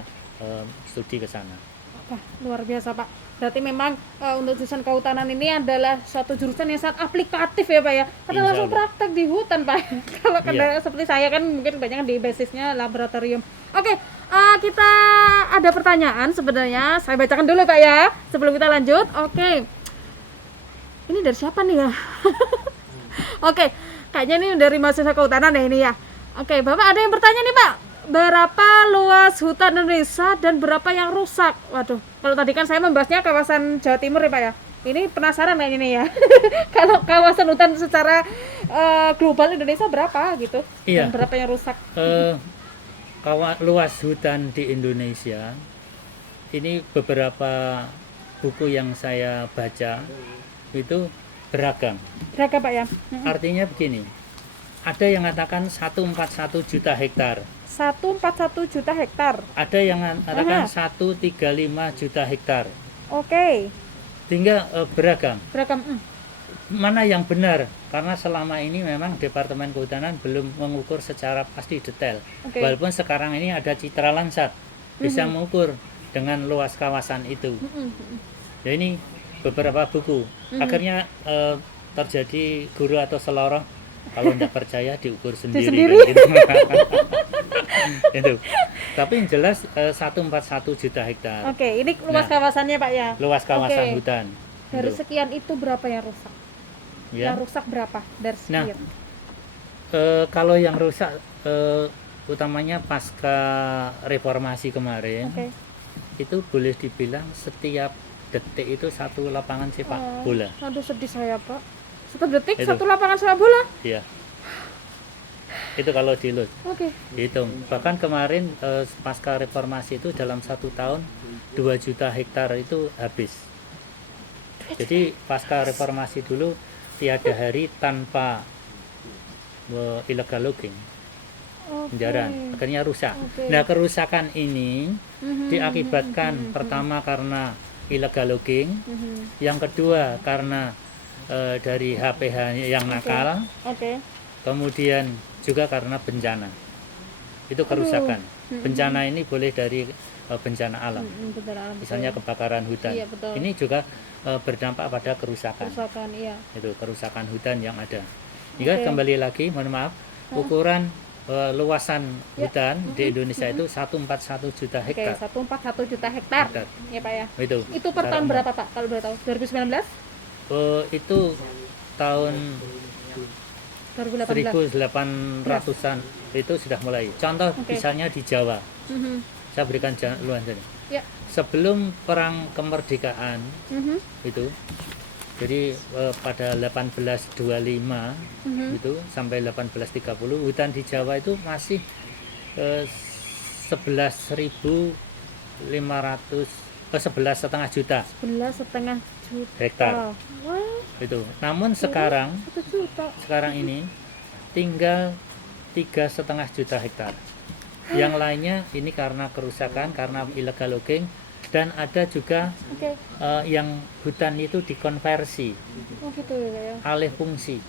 studi ke sana. Wah, luar biasa Pak. Berarti memang untuk jurusan kehutanan ini adalah suatu jurusan yang sangat aplikatif ya Pak ya. Karena Insya langsung Allah. praktek di hutan Pak. Kalau kan Iya. seperti saya kan mungkin banyak di basisnya laboratorium. Oke, kita ada pertanyaan sebenarnya. Saya bacakan dulu Pak ya sebelum kita lanjut. Oke. Ini dari siapa nih ya? Oke, kayaknya ini dari mahasiswa kehutanan ya ini ya. Oke, Bapak ada yang bertanya nih Pak. Berapa luas hutan Indonesia dan berapa yang rusak? Waduh, kalau tadi kan saya membahasnya kawasan Jawa Timur ya Pak ya. Ini penasaran kayak ini ya. Kalau kawasan hutan secara global Indonesia berapa gitu? Iya. Dan berapa yang rusak? Luas hutan di Indonesia ini beberapa buku yang saya baca itu beragam. Berapa Pak ya? Artinya begini, ada yang mengatakan 141 juta hektar, 141 juta hektar. ada yang mengatakan 135 juta hektar, Oke. sehingga beragam. Beragam. Mana yang benar? Karena selama ini memang Departemen Kehutanan belum mengukur secara pasti detail. Oke. Walaupun sekarang ini ada Citra Landsat bisa mengukur dengan luas kawasan itu. Ya, ini beberapa buku. Akhirnya terjadi guru atau seloroh, kalau tidak percaya diukur sendiri. Sendiri. Kan, gitu. Itu. Tapi yang jelas 141 juta hektar. Oke, ini luas kawasannya Pak ya. Luas kawasan Oke. hutan. Dari Itu. sekian itu berapa yang rusak? Ya. Yang rusak berapa dari Nah, sekian? Kalau yang rusak utamanya pasca reformasi kemarin, Oke. itu boleh dibilang setiap detik itu satu lapangan sepak bola. Aduh sedih saya Pak. Satu detik Itu. satu lapangan sepak bola. Iya. Itu kalau dilut Oke. dihitung. Bahkan kemarin pasca reformasi itu dalam 1 tahun 2 juta hektar itu habis. Jadi pasca reformasi dulu tiada hari tanpa illegal logging, penjaraan. Akhirnya rusak. Oke. Nah, kerusakan ini diakibatkan pertama karena illegal logging, yang kedua karena dari HPH yang nakal, Oke. kemudian juga karena bencana. Itu kerusakan. Bencana ini boleh dari bencana alam, Betul, misalnya kebakaran hutan. Iya, betul. Ini juga berdampak pada kerusakan. Kerusakan, iya. Itu kerusakan hutan yang ada. Jika Oke. kembali lagi, mohon maaf, ukuran luasan hutan di Indonesia itu 141 juta Oke, hektar. 141 juta hektar. Hektar. Ya Pak ya. Itu Itu per tahun secara berapa Pak? Kalau boleh tahu? 2019? itu tahun 2018. 1800-an itu sudah mulai. Contoh misalnya di Jawa. Saya berikan luas saja. Ya. Sebelum perang kemerdekaan itu, jadi pada 1825 itu sampai 1830 hutan di Jawa itu masih 11,5 juta 11,5 juta hektar Wah, itu. Namun sekarang 1 juta. ini tinggal 3,5 juta hektar. Yang lainnya ini karena kerusakan, karena illegal logging, dan ada juga Oke. yang hutan itu dikonversi, Oh gitu ya. alih fungsi.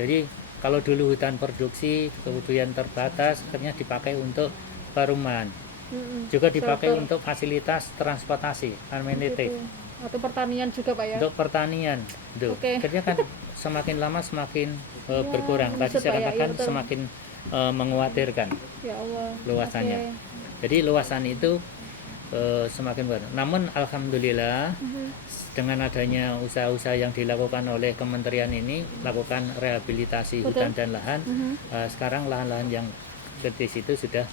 Jadi kalau dulu hutan produksi kemudian terbatas, akhirnya dipakai untuk perumahan, juga dipakai Shelter. untuk fasilitas transportasi, amenity, Gitu. Atau pertanian juga Pak ya. untuk pertanian. Itu. Oke. Akhirnya kan semakin lama semakin berkurang. Tadi buset, saya Pak, ya. Iya, katakan betul. semakin mengkhawatirkan Ya Allah. luasannya. Oke. Jadi luasan itu semakin besar. Namun alhamdulillah dengan adanya usaha-usaha yang dilakukan oleh kementerian ini, lakukan rehabilitasi hutan dan lahan, sekarang lahan-lahan yang kritis itu sudah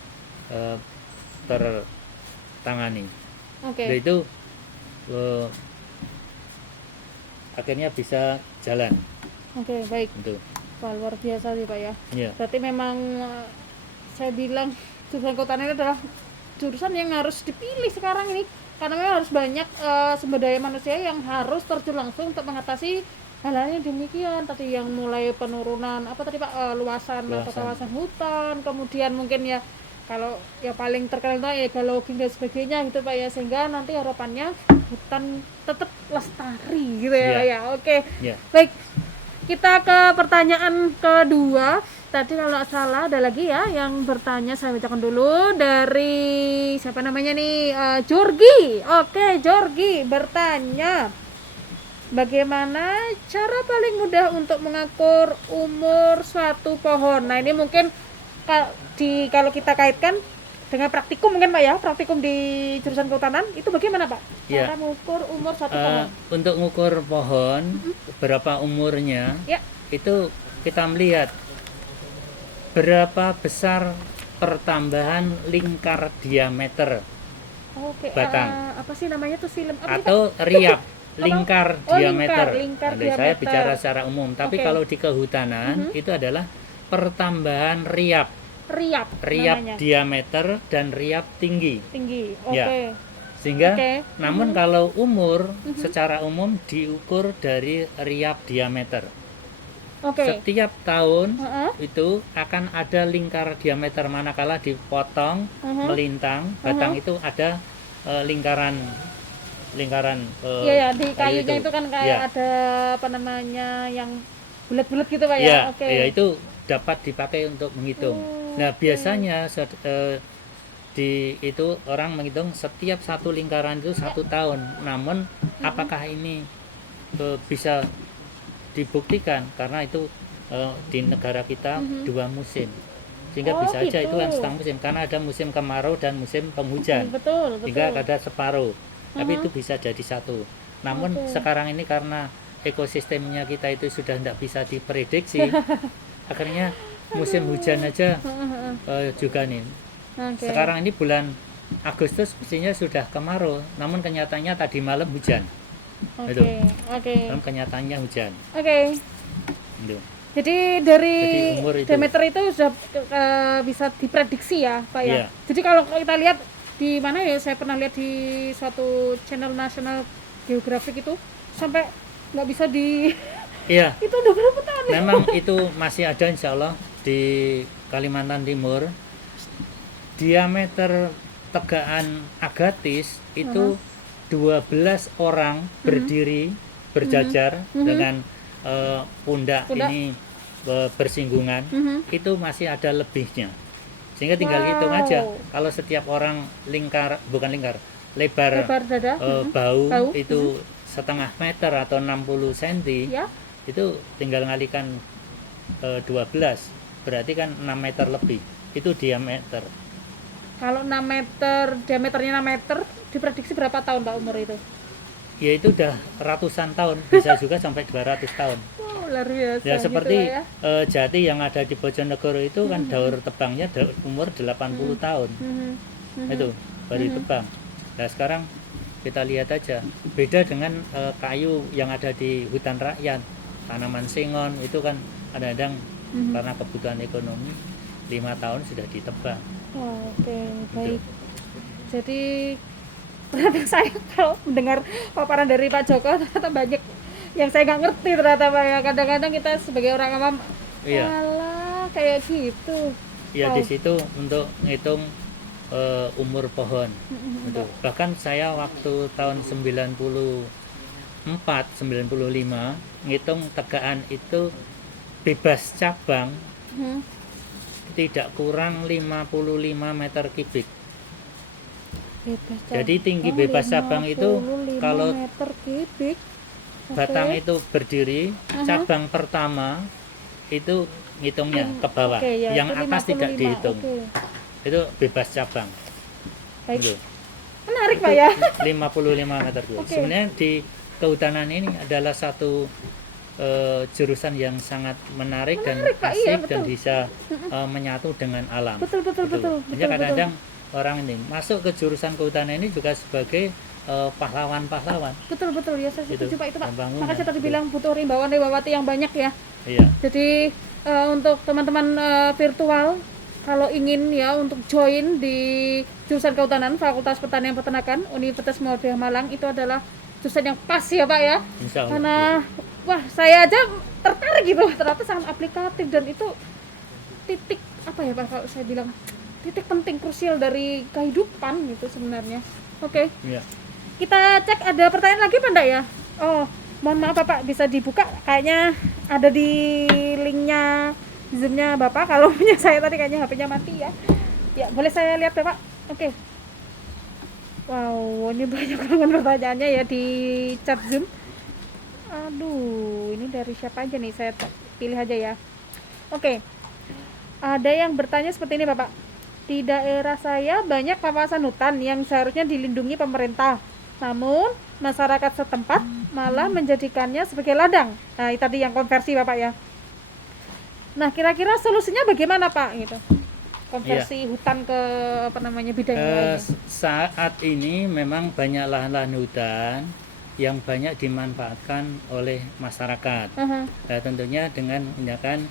tertangani. Oke. Dan itu akhirnya bisa jalan. Oke, baik. Itu. Wah, luar biasa sih Pak ya. Ya. Berarti memang saya bilang jurusan kehutanan ini adalah jurusan yang harus dipilih sekarang ini karena memang harus banyak sumber daya manusia yang harus terjun langsung untuk mengatasi hal-hal yang demikian tadi, yang mulai penurunan apa tadi Pak, luasan atau kawasan hutan, kemudian mungkin ya kalau ya paling terkenal itu ya logging dan sebagainya gitu Pak ya, sehingga nanti harapannya hutan tetap lestari gitu ya Pak ya. Oke. Ya. Baik, kita ke pertanyaan kedua. Tadi kalau nggak salah ada lagi ya yang bertanya, saya bacakan dulu dari siapa namanya nih, Jorgi. Oke, Jorgi bertanya, bagaimana cara paling mudah untuk mengukur umur suatu pohon? Nah ini mungkin kalau kita kaitkan dengan praktikum mungkin Pak ya, praktikum di jurusan kehutanan itu bagaimana Pak? Ya. Cara mengukur umur suatu pohon? Untuk mengukur pohon berapa umurnya, Ya. itu kita melihat berapa besar pertambahan lingkar diameter Oke. batang. Apa sih namanya tuh film? Apa sih, Pak? atau riap lingkar Oh, diameter. lingkar Nah, saya diameter. bicara secara umum, tapi Oke. kalau di kehutanan itu adalah pertambahan riap Riap namanya. diameter dan riap tinggi. Tinggi. Oke. Ya. Sehingga Oke. namun kalau umur secara umum diukur dari riap diameter. Oke. Setiap tahun Heeh. itu akan ada lingkar diameter, manakala dipotong melintang batang itu ada lingkaran Iya ya, di kayu kayunya itu kan kayak Ya. ada apa namanya yang bulat-bulat gitu Pak ya. Ya, Oke. ya, itu dapat dipakai untuk menghitung. Nah, biasanya di itu orang menghitung setiap satu lingkaran itu 1 tahun. Namun apakah ini bisa dibuktikan karena itu di negara kita 2 musim, sehingga Oh, bisa aja gitu. itu kan setengah musim karena ada musim kemarau dan musim penghujan, Betul, sehingga betul. ada separuh, tapi itu bisa jadi satu. Namun sekarang ini karena ekosistemnya kita itu sudah tidak bisa diprediksi, akhirnya musim hujan aja juga nih. Oke. Sekarang ini bulan Agustus mestinya sudah kemarau, namun kenyataannya tadi malam hujan. Oke. Itu. Oke. Namun kenyataannya hujan. Oke. Itu. Jadi dari Jadi umur itu. diameter itu sudah bisa diprediksi ya, Pak ya. Iya. Jadi kalau kita lihat di mana ya, saya pernah lihat di suatu channel National Geographic itu sampai nggak bisa di Iya, itu udah berapa tahun ya? memang itu masih ada insya Allah di Kalimantan Timur. Diameter tegaan Agatis itu 12 orang berdiri berjajar dengan pundak ini bersinggungan, itu masih ada lebihnya. Sehingga tinggal hitung aja, kalau setiap orang lebar Lebar dada. bau, Bau. itu setengah meter atau 60 cm, Ya. itu tinggal ngalikan 12, berarti kan 6 meter lebih, itu diameter. Kalau 6 meter, diameternya 6 meter, diprediksi berapa tahun Pak umur itu? Ya itu udah ratusan tahun, bisa juga sampai 200 tahun. Wow, luar biasa. Ya gitu seperti Pak ya. jati yang ada di Bojonegoro itu kan daur tebangnya umur 80 tahun. Itu baru tebang. Nah sekarang kita lihat aja, beda dengan kayu yang ada di hutan rakyat, tanaman sengon itu kan kadang-kadang karena kebutuhan ekonomi 5 tahun sudah ditebang. Oke, baik. Jadi ternyata saya kalau mendengar paparan dari Pak Joko ternyata banyak yang saya nggak ngerti ternyata Pak ya. Kadang-kadang kita sebagai orang awam, Iya. alah kayak gitu. Ya Wow. di situ untuk ngitung umur pohon. Itu. Bahkan saya waktu tahun 94, 95 ngitung tegaan itu bebas cabang tidak kurang 55 meter kubik. Bebas Jadi tinggi bebas cabang itu 55 kalau meter kubik. batang itu berdiri, cabang pertama itu ngitungnya ke bawah. Oke, ya, Yang itu atas tidak 55. dihitung. Oke. Itu bebas cabang. Baik. Gitu. Menarik Pak ya. 55 meter kubik. Oke. Sebenarnya di kehutanan ini adalah satu jurusan yang sangat menarik dan Pak, asik iya, dan betul. bisa menyatu dengan alam. Betul. Hanya kadang-kadang orang ini masuk ke jurusan kehutanan ini juga sebagai pahlawan-pahlawan. Betul ya, saya Gitu. setuju Pak itu Pak. Pembangunan. Makanya saya tadi bilang butuh rimbawan-rimbawati yang banyak ya. Iya. Jadi untuk teman-teman virtual kalau ingin ya untuk join di jurusan kehutanan Fakultas Pertanian Peternakan Universitas Muhammadiyah Malang, itu adalah jurusan yang pas ya Pak ya. Insya Allah. Karena wah, saya aja tertarik gitu, ternyata sangat aplikatif dan itu titik apa ya Pak kalau saya bilang titik penting krusial dari kehidupan gitu sebenarnya. Oke. Iya. Kita cek ada pertanyaan lagi Pak enggak ya? Oh, mohon maaf Bapak, bisa dibuka kayaknya ada di linknya Zoom-nya Bapak. Kalau punya saya tadi kayaknya HP-nya mati ya. Ya, boleh saya lihat Bapak? Oke. Wow, ini banyak banget pertanyaannya ya di chat Zoom. Aduh, ini dari siapa aja nih? Saya pilih aja ya. Oke. Ada yang bertanya seperti ini Bapak. Di daerah saya banyak kawasan hutan yang seharusnya dilindungi pemerintah. Namun, masyarakat setempat malah menjadikannya sebagai ladang. Nah, itu tadi yang konversi Bapak ya. Nah, kira-kira solusinya bagaimana Pak gitu? Konversi hutan ke apa namanya bidang lain. Saat ini memang banyak lahan-lahan hutan yang banyak dimanfaatkan oleh masyarakat. Aha. Nah, tentunya dengan menggunakan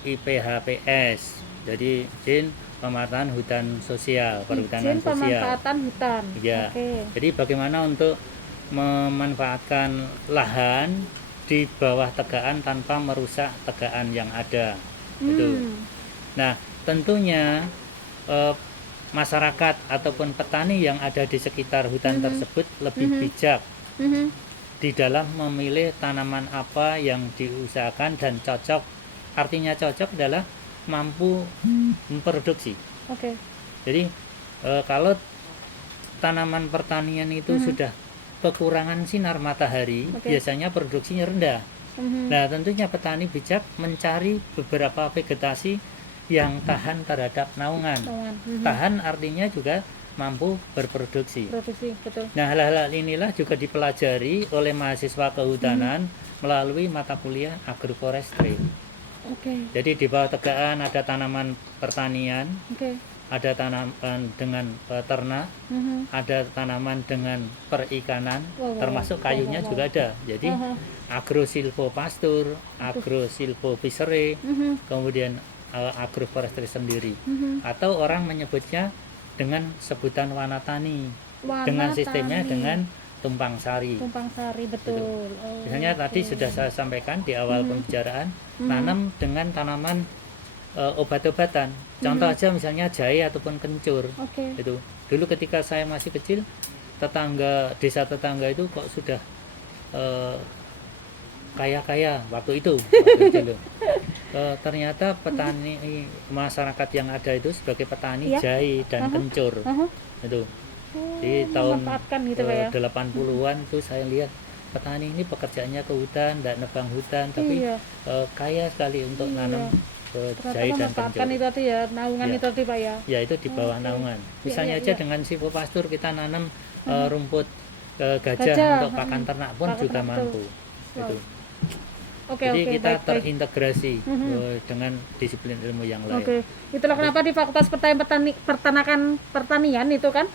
IPHPS, jadi izin pemanfaatan hutan sosial, perhutanan Izin sosial. pemanfaatan hutan. Ya, Oke. jadi bagaimana untuk memanfaatkan lahan di bawah tegaan tanpa merusak tegaan yang ada. Itu. Hmm. Nah, tentunya masyarakat ataupun petani yang ada di sekitar hutan tersebut lebih bijak Mhm. di dalam memilih tanaman apa yang diusahakan dan cocok. Artinya cocok adalah mampu memproduksi. Oke. Jadi kalau tanaman pertanian itu sudah kekurangan sinar matahari, Oke. biasanya produksinya rendah. Mhm. Nah, tentunya petani bijak mencari beberapa vegetasi yang tahan terhadap naungan. Naungan. Mhm. Tahan artinya juga mampu berproduksi. Produksi, betul. Nah, hal-hal inilah juga dipelajari oleh mahasiswa kehutanan melalui mata kuliah agroforestry. Oke. Jadi di bawah tegaan ada tanaman pertanian, Oke. ada tanaman dengan ternak, Mhm. ada tanaman dengan perikanan, Wow, wow, termasuk wow, kayunya wow, wow. juga ada. Jadi Aha. agrosilvopastur, agrosilvofishery, Mhm. kemudian agroforestry sendiri. Mhm. Atau orang menyebutnya dengan sebutan wanatani. Warna Dengan sistemnya tani. dengan tumpang sari. Tumpang sari, betul. Oh, Misalnya tadi oke. sudah saya sampaikan di awal pembicaraan, tanam dengan tanaman obat-obatan. Contoh aja misalnya jahe ataupun kencur. Oke. Itu dulu ketika saya masih kecil, desa tetangga itu kok sudah kaya-kaya waktu itu. Dulu. Ternyata petani masyarakat yang ada itu sebagai petani Iya. jahe dan kencur. Aha. Itu Oh, di tahun memanfaatkan gitu Pak ya. 80-an tuh saya lihat petani ini pekerjaannya ke hutan, tidak nebang hutan, tapi Iya. kaya sekali untuk Iya. nanam Ternyata jahe dan memanfaatkan kencur. itu tadi ya, naungan Iya. itu tadi Pak ya. Ya itu di bawah Oke. naungan. Iya, Misalnya iya, aja iya. dengan silvopastur kita nanam rumput gajah, Gajah, untuk pakan ternak pun pakan juga ternak, mampu. Wow. Itu. Oke, Jadi oke, kita baik, baik. terintegrasi dengan disiplin ilmu yang lain. Oke, itulah kenapa di Fakultas Pertanian itu kan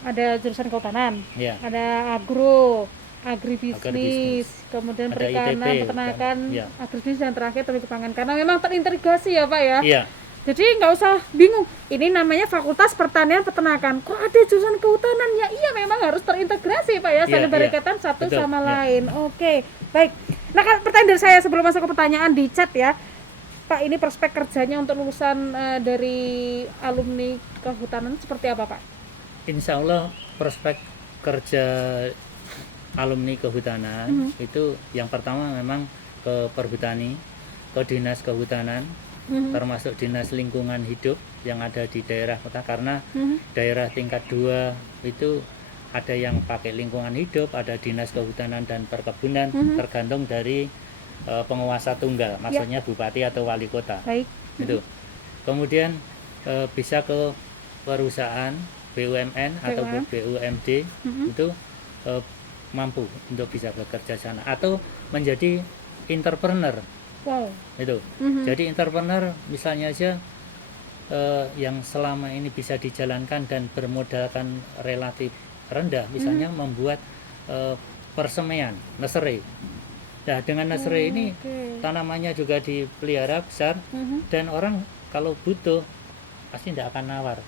ada jurusan kehutanan, Ya. ada agribisnis, Agribisnis. kemudian Ada perikanan, ITP, peternakan, ya. agribisnis dan terakhir teknik pangan. Karena memang terintegrasi ya Pak ya. Iya. Jadi nggak usah bingung. Ini namanya Fakultas Pertanian Peternakan. Kok ada jurusan kehutanan? Ya iya memang harus terintegrasi Pak ya, saling Iya, berkaitan satu betul, sama iya. lain. Oke, baik. Nah, kan pertanyaan dari saya sebelum masuk ke pertanyaan di chat ya. Pak, ini prospek kerjanya untuk lulusan dari alumni kehutanan seperti apa Pak? Insya Allah prospek kerja alumni kehutanan itu yang pertama memang ke perhutani, ke dinas kehutanan, termasuk dinas lingkungan hidup yang ada di daerah kota, karena daerah tingkat 2 itu ada yang pakai lingkungan hidup, ada dinas kehutanan dan perkebunan, tergantung dari penguasa tunggal, maksudnya bupati atau wali kota. Baik. Itu. Kemudian bisa ke perusahaan BUMN atau BUMD itu mampu untuk bisa bekerja sana atau menjadi entrepreneur. Wow. Itu. Jadi entrepreneur misalnya aja yang selama ini bisa dijalankan dan bermodalkan relatif rendah, misalnya membuat persemaian, nursery. Nah, dengan nursery ini tanamannya juga dipelihara besar dan orang kalau butuh pasti tidak akan nawar.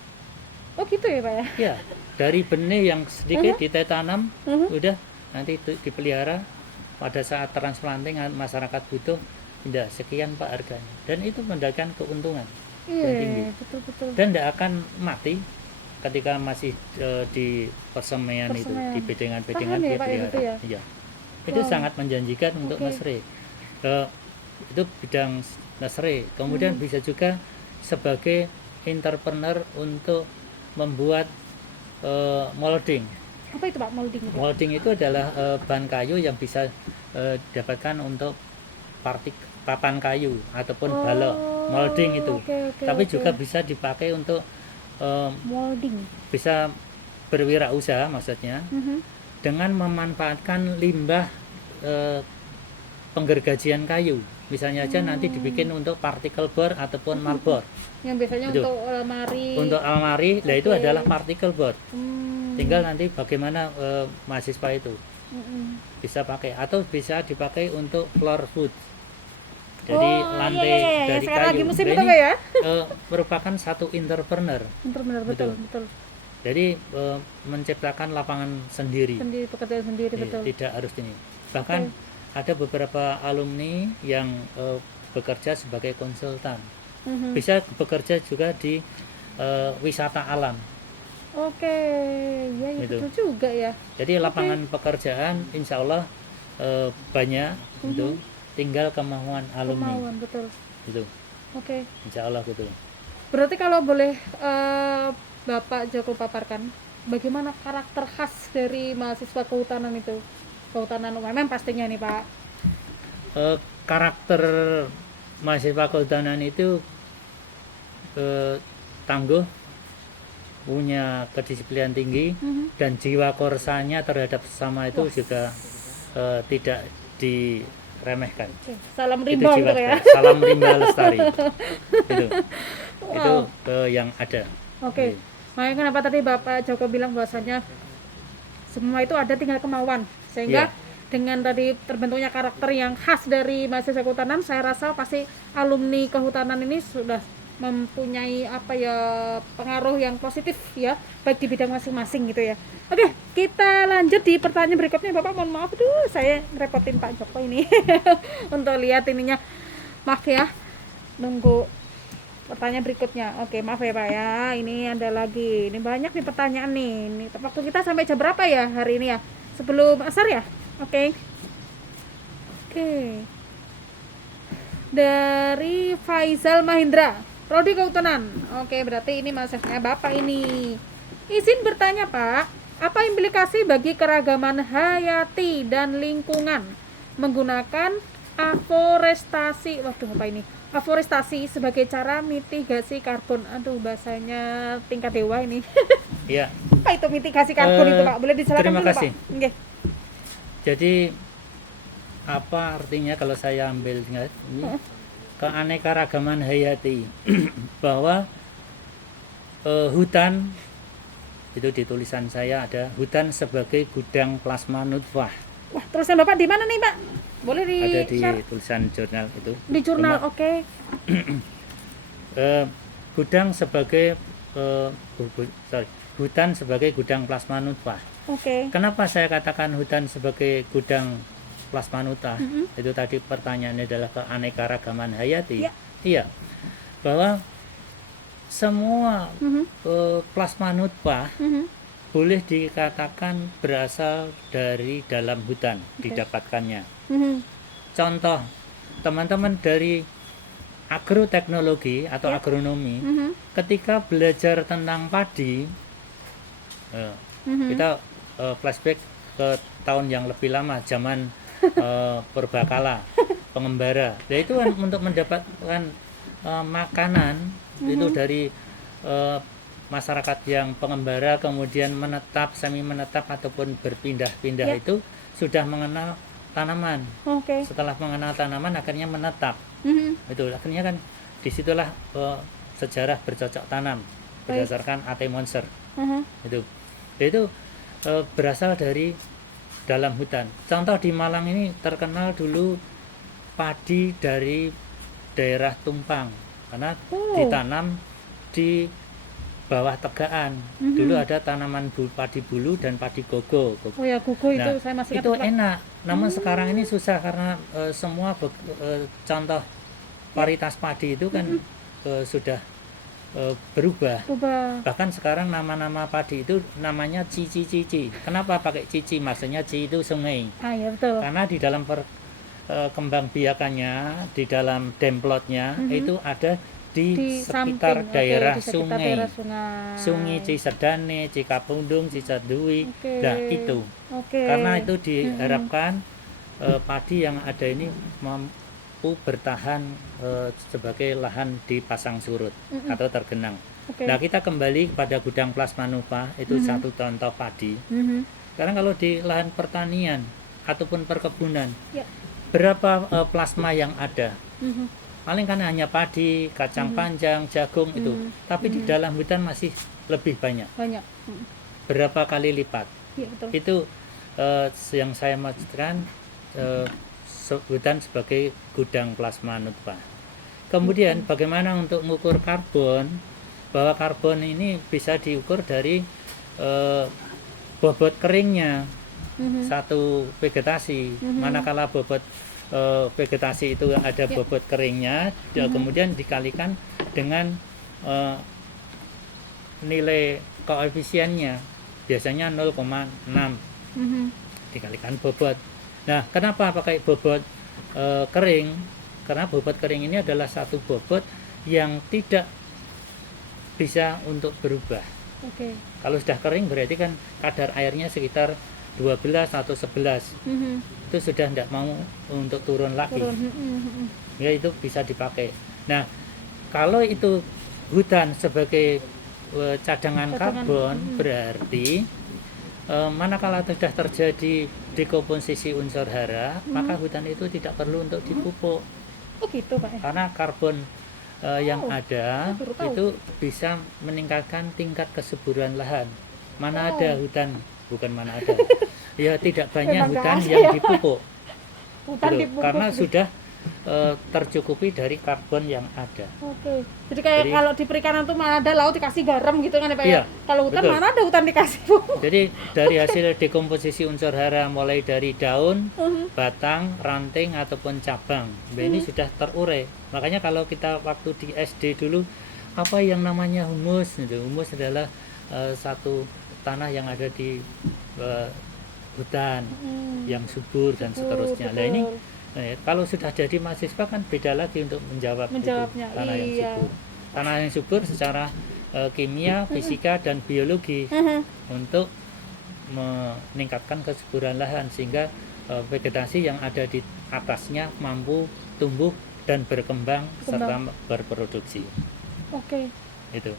Oh gitu ya Pak ya? Ya, dari benih yang sedikit ditanam, udah nanti dipelihara, pada saat transplanting masyarakat butuh, tidak sekian Pak harganya, dan itu mendapatkan keuntungan yang tinggi. Iya, betul-betul. Dan tidak akan mati ketika masih di persemaian itu, di bedengan-bedengan Tahan ya, dia Pak, ya, pelihara. gitu ya? Iya. Itu Wow. sangat menjanjikan untuk Oke. nursery. Itu bidang nursery. Kemudian bisa juga sebagai entrepreneur untuk membuat molding. Apa itu Pak molding itu? Molding itu adalah bahan kayu yang bisa didapatkan untuk papan kayu ataupun balok. Molding itu. Oke, Tapi oke. juga bisa dipakai untuk molding. bisa berwirausaha maksudnya dengan memanfaatkan limbah penggergajian kayu. Misalnya aja nanti dibikin untuk particle board ataupun marble board. Yang biasanya Betul. untuk lemari. Untuk almari, nah itu Oke. adalah particle board. Tinggal nanti bagaimana mahasiswa itu Mm-mm. bisa pakai atau bisa dipakai untuk floor food. Jadi lantai iya. dari Sekarang lagi kayu. musim Nah, itu ini Pak, ya. merupakan satu entrepreneur. Benar betul Gitu. betul. Jadi menciptakan lapangan sendiri. Sendiri pekerjaan sendiri Iya, betul. tidak harus ini. Bahkan ada beberapa alumni yang bekerja sebagai konsultan. Mhm. Bisa bekerja juga di wisata alam. Oke, ya Gitu. betul juga ya. Jadi lapangan pekerjaan insya Allah banyak gitu. Tinggal kemauan alumni Kemauan betul. gitu. Oke. Insya Allah gitu. Berarti kalau boleh Bapak Joko paparkan, bagaimana karakter khas dari mahasiswa kehutanan itu? Kehutanan UMM pastinya nih Pak. Karakter mahasiswa kehutanan itu tangguh, punya kedisiplinan tinggi, dan jiwa korsanya terhadap sesama itu juga tidak diremehkan. Oke, salam Itu rimba jiwa gitu ya. lestari. Salam rimba lestari. Itu yang ada. Oke. Makanya kenapa tadi Bapak Joko bilang bahwasanya semua itu ada tinggal kemauan. Sehingga dengan tadi terbentuknya karakter yang khas dari mahasiswa kehutanan, saya rasa pasti alumni kehutanan ini sudah mempunyai pengaruh yang positif ya, baik di bidang masing-masing gitu ya. Oke, kita lanjut di pertanyaan berikutnya. Bapak mohon maaf, saya ngerepotin Pak Joko ini untuk lihat ininya. Maaf ya, nunggu pertanyaan berikutnya. Oke, maaf ya Pak ya, ini ada lagi, ini banyak nih pertanyaan nih. Ini waktu kita sampai jam berapa ya hari ini ya? Sebelum asar ya? Oke. Dari Faisal Mahindra, Prodi Kehutanan. Oke, berarti ini mahasiswanya Bapak ini. Izin bertanya Pak, apa implikasi bagi keragaman hayati dan lingkungan menggunakan aforestasi? Waduh, apa ini? Aforestasi sebagai cara mitigasi karbon. Aduh, bahasanya tingkat dewa ini. Iya. Apa itu mitigasi karbon itu Pak? Boleh dijelaskan Terima dulu kasih. Pak? Oke. Jadi apa artinya kalau saya ambil ini keanekaragaman hayati bahwa hutan itu di tulisan saya ada hutan sebagai gudang plasma nutfah. Wah, tulisan Bapak di mana nih Pak? Boleh di Ada di share? tulisan jurnal itu. Di jurnal, oke. Gudang sebagai hutan sebagai gudang plasma nutfah. Oke. Kenapa saya katakan hutan sebagai gudang plasma nutfah? Itu tadi pertanyaannya adalah keanekaragaman hayati. Ya. Iya. Bahwa semua plasma nutfah boleh dikatakan berasal dari dalam hutan didapatkannya. Contoh, teman-teman dari agroteknologi atau agronomi ketika belajar tentang padi, kita flashback ke tahun yang lebih lama, zaman purbakala, pengembara. Nah, itu kan untuk mendapatkan makanan itu dari masyarakat yang pengembara kemudian menetap, semi menetap ataupun berpindah-pindah itu sudah mengenal tanaman. Oke. Setelah mengenal tanaman akhirnya menetap. Itu akhirnya kan disitulah sejarah bercocok tanam berdasarkan A.T. Monser. Itu berasal dari dalam hutan. Contoh di Malang ini terkenal dulu padi dari daerah Tumpang karena ditanam di bawah tegaan. Dulu ada tanaman padi bulu dan padi gogo. Oh ya, gogo itu Nah, saya masih itu ingat, Pak. enak. Namun sekarang ini susah karena semua contoh varietas padi itu kan sudah berubah. Bahkan sekarang nama-nama padi itu namanya cici. Kenapa pakai cici? Maksudnya ci itu sungai. Ah ya betul. Karena di dalam kembangbiakannya, di dalam demplotnya itu ada di sekitar samping, daerah di sekitar sungai. daerah sungai. Sungai Cisadane, Cikapundung, Cisadui. Oke. Nah, itu. Oke. Karena itu diharapkan padi yang ada ini mampu bertahan sebagai lahan di pasang surut atau tergenang. Oke. Nah, kita kembali kepada gudang plasma nutfah, itu satu contoh padi. Sekarang kalau di lahan pertanian ataupun perkebunan, berapa plasma yang ada? Paling kan hanya padi, kacang panjang, jagung itu. Tapi di dalam hutan masih lebih banyak. berapa kali lipat. Iya betul. Itu yang saya maksudkan hutan sebagai gudang plasma nutfah. Kemudian bagaimana untuk mengukur karbon? Bahwa karbon ini bisa diukur dari bobot keringnya satu vegetasi. Manakala bobot vegetasi itu ada bobot keringnya, kemudian dikalikan dengan nilai koefisiennya, biasanya 0,6 dikalikan bobot. Nah, kenapa pakai bobot kering? Karena bobot kering ini adalah satu bobot yang tidak bisa untuk berubah. Oke. Kalau sudah kering berarti kan kadar airnya sekitar 12 atau 11. Itu sudah tidak mau untuk turun lagi. Ya, itu bisa dipakai. Nah, kalau itu hutan sebagai cadangan karbon, berarti manakala sudah terjadi dekomposisi unsur hara, maka hutan itu tidak perlu untuk dipupuk. Oh gitu Pak. Karena karbon yang ada baru tahu. itu bisa meningkatkan tingkat kesuburan lahan. Mana ada hutan, bukan mana ada. Ya tidak banyak Memang hutan nggak ada yang ya. dipupuk. Hutan Gitu. dipupuk. Karena sudah tercukupi dari karbon yang ada. Oke. Jadi kayak Jadi- kalau di perikanan tuh mana ada laut dikasih garam gitu kan ya Pak ya. Iya, Kalau hutan betul. mana ada hutan dikasih pupuk. Jadi dari hasil dekomposisi unsur hara mulai dari daun, batang, ranting ataupun cabang, ini sudah terurai. Makanya kalau kita waktu di SD dulu apa yang namanya humus, gitu. Humus adalah satu tanah yang ada di hutan yang subur dan seterusnya. Nah ini kalau sudah jadi mahasiswa kan beda lagi untuk Menjawabnya, itu, tanah yang iya. subur. Tanah yang subur secara kimia, fisika dan biologi untuk meningkatkan kesuburan lahan sehingga vegetasi yang ada di atasnya mampu tumbuh dan berkembang serta berproduksi. Oke. Itu.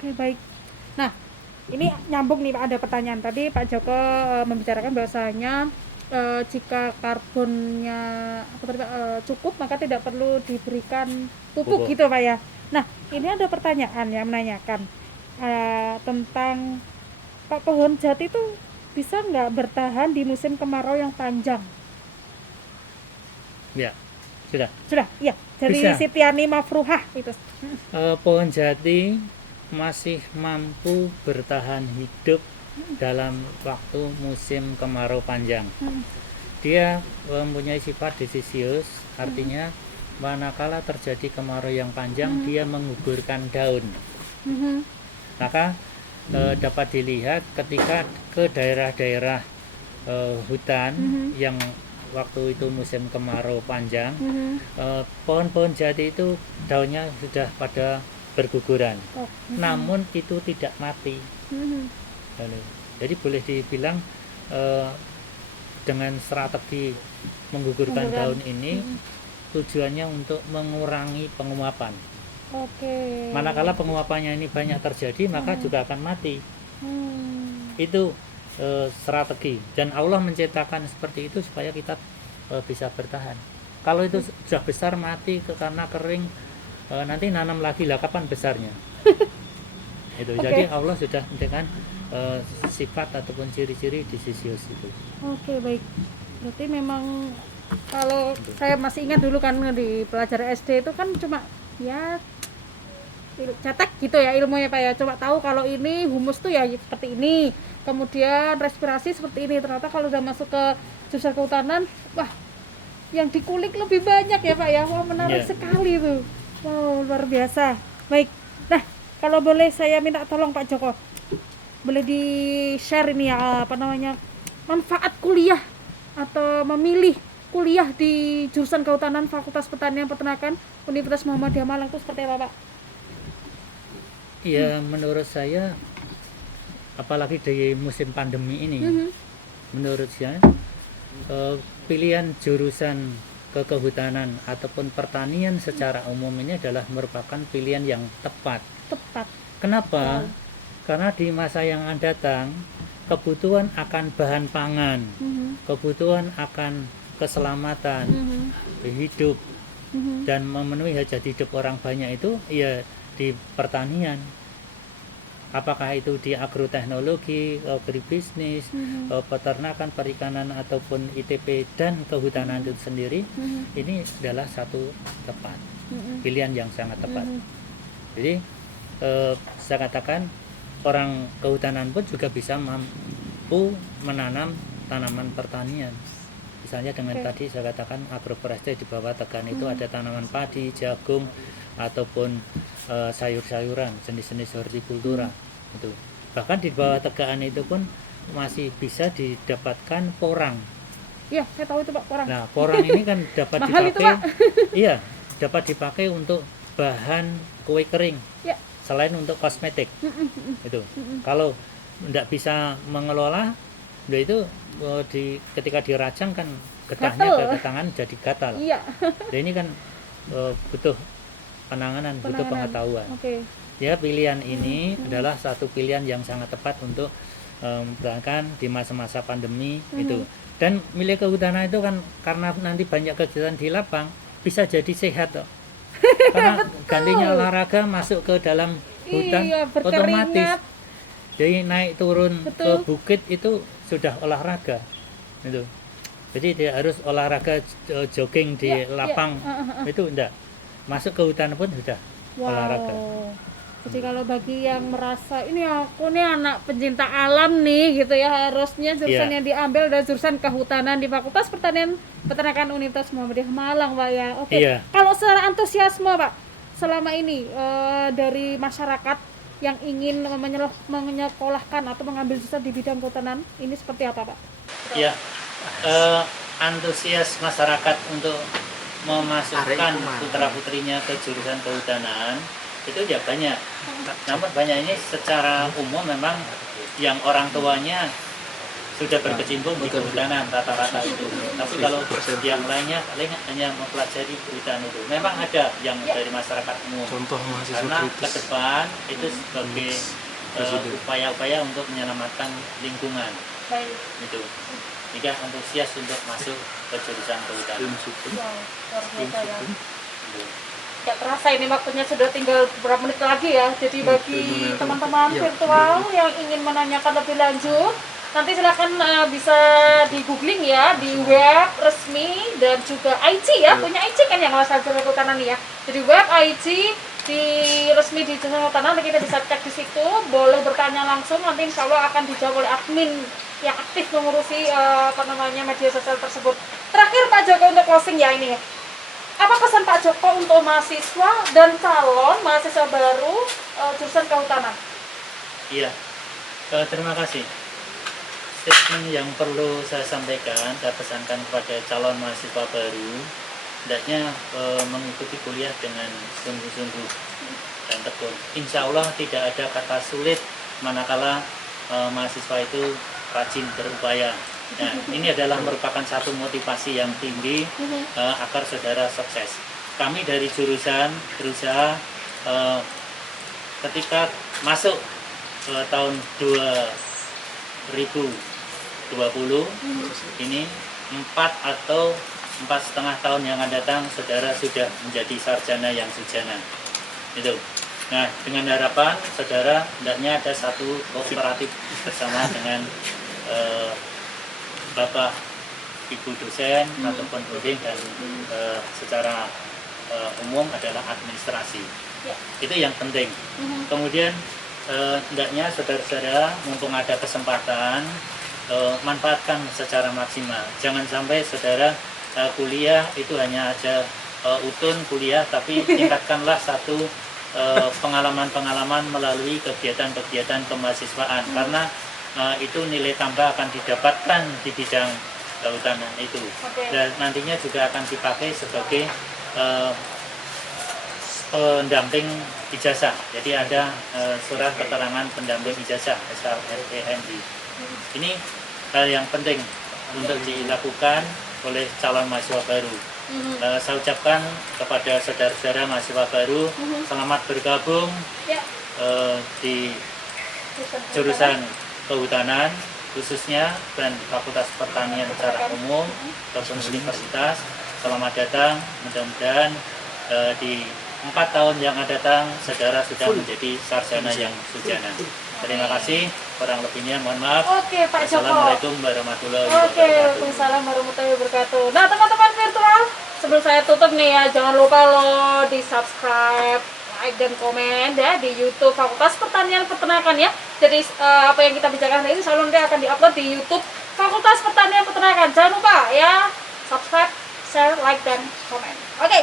Oke, baik. Nah, ini nyambung nih Pak, ada pertanyaan tadi Pak Joko membicarakan bahwasanya jika karbonnya cukup maka tidak perlu diberikan pupuk gitu Pak ya. Nah, ini ada pertanyaan yang menanyakan tentang Pak, pohon jati itu bisa nggak bertahan di musim kemarau yang panjang? Ya, sudah. Sudah, iya. Dari Bisa. Sitiani Mafruhah itu. Pohon jati masih mampu bertahan hidup dalam waktu musim kemarau panjang. Dia mempunyai sifat desisius, artinya manakala terjadi kemarau yang panjang, dia menggugurkan daun. Maka dapat dilihat ketika ke daerah-daerah hutan yang waktu itu musim kemarau panjang, pohon-pohon jati itu daunnya sudah pada berguguran, namun itu tidak mati. Jadi boleh dibilang dengan strategi menggugurkan daun ini tujuannya untuk mengurangi penguapan. Oke. Manakala penguapannya ini banyak terjadi, maka juga akan mati. Itu strategi, dan Allah menciptakan seperti itu supaya kita bisa bertahan. Kalau itu sudah besar mati karena kering, nanti nanam lagi lah, kapan besarnya? Itu. Jadi Allah sudah dengan sifat ataupun ciri-ciri desisius itu. Oke, baik. Berarti memang kalau saya masih ingat dulu kan di pelajaran SD itu kan cuma ya cetek gitu ya ilmunya Pak ya, cuma tahu kalau ini humus tuh ya seperti ini, kemudian respirasi seperti ini. Ternyata kalau udah masuk ke jurusan kehutanan, wah yang dikulik lebih banyak ya Pak ya. Wah menarik sekali tuh. Wow, luar biasa. Baik, nah kalau boleh saya minta tolong Pak Joko, boleh di share ini ya apa namanya manfaat kuliah atau memilih kuliah di jurusan kehutanan Fakultas Pertanian Peternakan Universitas Muhammadiyah Malang itu seperti apa Pak? Ya menurut saya, apalagi di musim pandemi ini, menurut saya pilihan jurusan kehutanan ataupun pertanian secara umum ini adalah merupakan pilihan yang tepat. Kenapa? Karena di masa yang akan datang kebutuhan akan bahan pangan, kebutuhan akan keselamatan hidup dan memenuhi hajat hidup orang banyak itu ya di pertanian. apakah itu di agroteknologi, agribisnis, peternakan, perikanan ataupun ITP dan kehutanan itu sendiri, ini adalah satu tepat pilihan yang sangat tepat. Jadi saya katakan orang kehutanan pun juga bisa mampu menanam tanaman pertanian. Misalnya dengan tadi saya katakan agroforestry di bawah Tegan itu ada tanaman padi, jagung ataupun sayur-sayuran, jenis-jenis hortikultura itu. Bahkan di bawah Tegaan itu pun masih bisa didapatkan porang. Iya, saya tahu itu Pak, porang. Nah, porang ini kan dapat Mahal itu, dipakai. Pak. Iya, dapat dipakai untuk bahan kue kering. Ya. Selain untuk kosmetik. Itu. Kalau tidak bisa mengelola, itu ketika dirajang kan getahnya Gatel. ke tangan jadi gatal. Iya. Jadi ini kan butuh penanganan, butuh pengetahuan. Oke. Ya, pilihan ini adalah satu pilihan yang sangat tepat untuk berangkat di masa-masa pandemi itu. Dan milik kehutanan itu kan karena nanti banyak kegiatan di lapang, bisa jadi sehat toh. Karena gantinya olahraga masuk ke dalam hutan, Iya, otomatis. berkeringat. Jadi naik turun ke Betul. bukit itu sudah olahraga. Itu. Jadi dia harus olahraga jogging di Ya, lapang. Itu enggak. Masuk ke hutan pun sudah olahraga. Jadi kalau bagi yang merasa ini aku nih anak pencinta alam nih gitu ya, harusnya jurusan yang diambil adalah jurusan kehutanan di Fakultas Pertanian Peternakan Universitas Muhammadiyah Malang, Pak ya. Oke. Iya. Kalau secara antusiasme, Pak, selama ini dari masyarakat yang ingin menyekolahkan atau mengambil jurusan di bidang kehutanan ini seperti apa, Pak? Ya, antusias masyarakat untuk memasukkan putra-putrinya ke jurusan kehutanan itu ya banyak. Namun banyak ini secara umum memang yang orang tuanya sudah berkecimpung di kehutanan rata-rata itu. Tapi kalau yang lainnya paling hanya mempelajari hutan itu. Memang ada yang dari masyarakat umum. Contoh mahasiswa Karena ke kritis. depan itu sebagai upaya-upaya untuk menyelamatkan lingkungan. Baik. Itu. Jika antusias untuk masuk ke jurusan kehutanan. Wow, luar biasa ya. Itu. Gak terasa ini waktunya sudah tinggal beberapa menit lagi ya. Jadi bagi teman-teman virtual yang ingin menanyakan lebih lanjut, nanti silahkan bisa di googling ya di web resmi dan juga IG ya, punya IG kan yang nggak salah kehutanan ya. Jadi web IG di resmi di jurusan kehutanan, nanti kita bisa cek di situ, boleh bertanya langsung, nanti insya Allah akan dijawab oleh admin yang aktif mengurusi media sosial tersebut. Terakhir Pak Joko untuk closing ya ini. Apa pesan Pak Joko untuk mahasiswa dan calon mahasiswa baru jurusan kehutanan? Iya, terima kasih. Statement yang perlu saya sampaikan, saya pesankan kepada calon mahasiswa baru, hendaknya mengikuti kuliah dengan sungguh-sungguh dan tekun. Insya Allah tidak ada kata sulit manakala mahasiswa itu rajin berupaya. Nah, ini adalah merupakan satu motivasi yang tinggi agar saudara sukses. Kami dari jurusan berusaha ketika masuk tahun 2020 ini 4 atau 4,5 tahun yang akan datang saudara sudah menjadi sarjana yang sujana. Itu. Nah, dengan harapan saudara hendaknya ada satu kooperatif bersama dengan Bapak Ibu dosen ataupun bimbing dan secara umum adalah administrasi. Ya. Itu yang penting. Kemudian hendaknya saudara-saudara mumpung ada kesempatan manfaatkan secara maksimal. Jangan sampai saudara kuliah itu hanya aja utun kuliah, tapi tingkatkanlah satu pengalaman-pengalaman melalui kegiatan-kegiatan kemahasiswaan karena itu nilai tambah akan didapatkan di bidang kehutanan itu. Dan nantinya juga akan dipakai sebagai pendamping ijazah. Jadi ada surat keterangan pendamping ijazah SKSPMI. Ini hal yang penting untuk dilakukan oleh calon mahasiswa baru. Saya ucapkan kepada saudara-saudara mahasiswa baru, selamat bergabung di jurusan kehutanan khususnya dan Fakultas Pertanian secara umum ataupun universitas. Selamat datang, mudah-mudahan di 4 tahun yang akan datang saudara sudah menjadi sarjana yang sujana. Terima kasih. Kurang lebihnya mohon maaf. Oke, Pak Joko. Assalamualaikum warahmatullahi Oke, wabarakatuh. Waalaikumsalam warahmatullahi wabarakatuh. Nah, teman-teman virtual, sebelum saya tutup nih ya, jangan lupa lo di subscribe, like dan komen ya di YouTube Fakultas Pertanian Peternakan ya. Jadi apa yang kita bicarakan hari ini selalu nanti akan diupload di YouTube Fakultas Pertanian Peternakan. Jangan lupa ya, subscribe, share, like dan komen. Oke,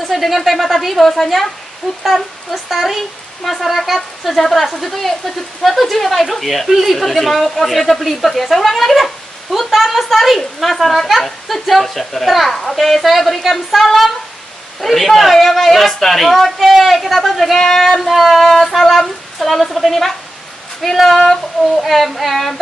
sesuai dengan tema tadi bahwasanya hutan lestari masyarakat sejahtera. Setuju ya Pak Edu? Iya, Belibet dia setuju. mau closing Iya. aja belibet ya. Saya ulangi lagi deh. Hutan lestari masyarakat sejahtera. Oke, saya berikan salam Rimba ya Pak ya. Lestari. Oke, kita tutup dengan salam selalu seperti ini Pak. We love UMM.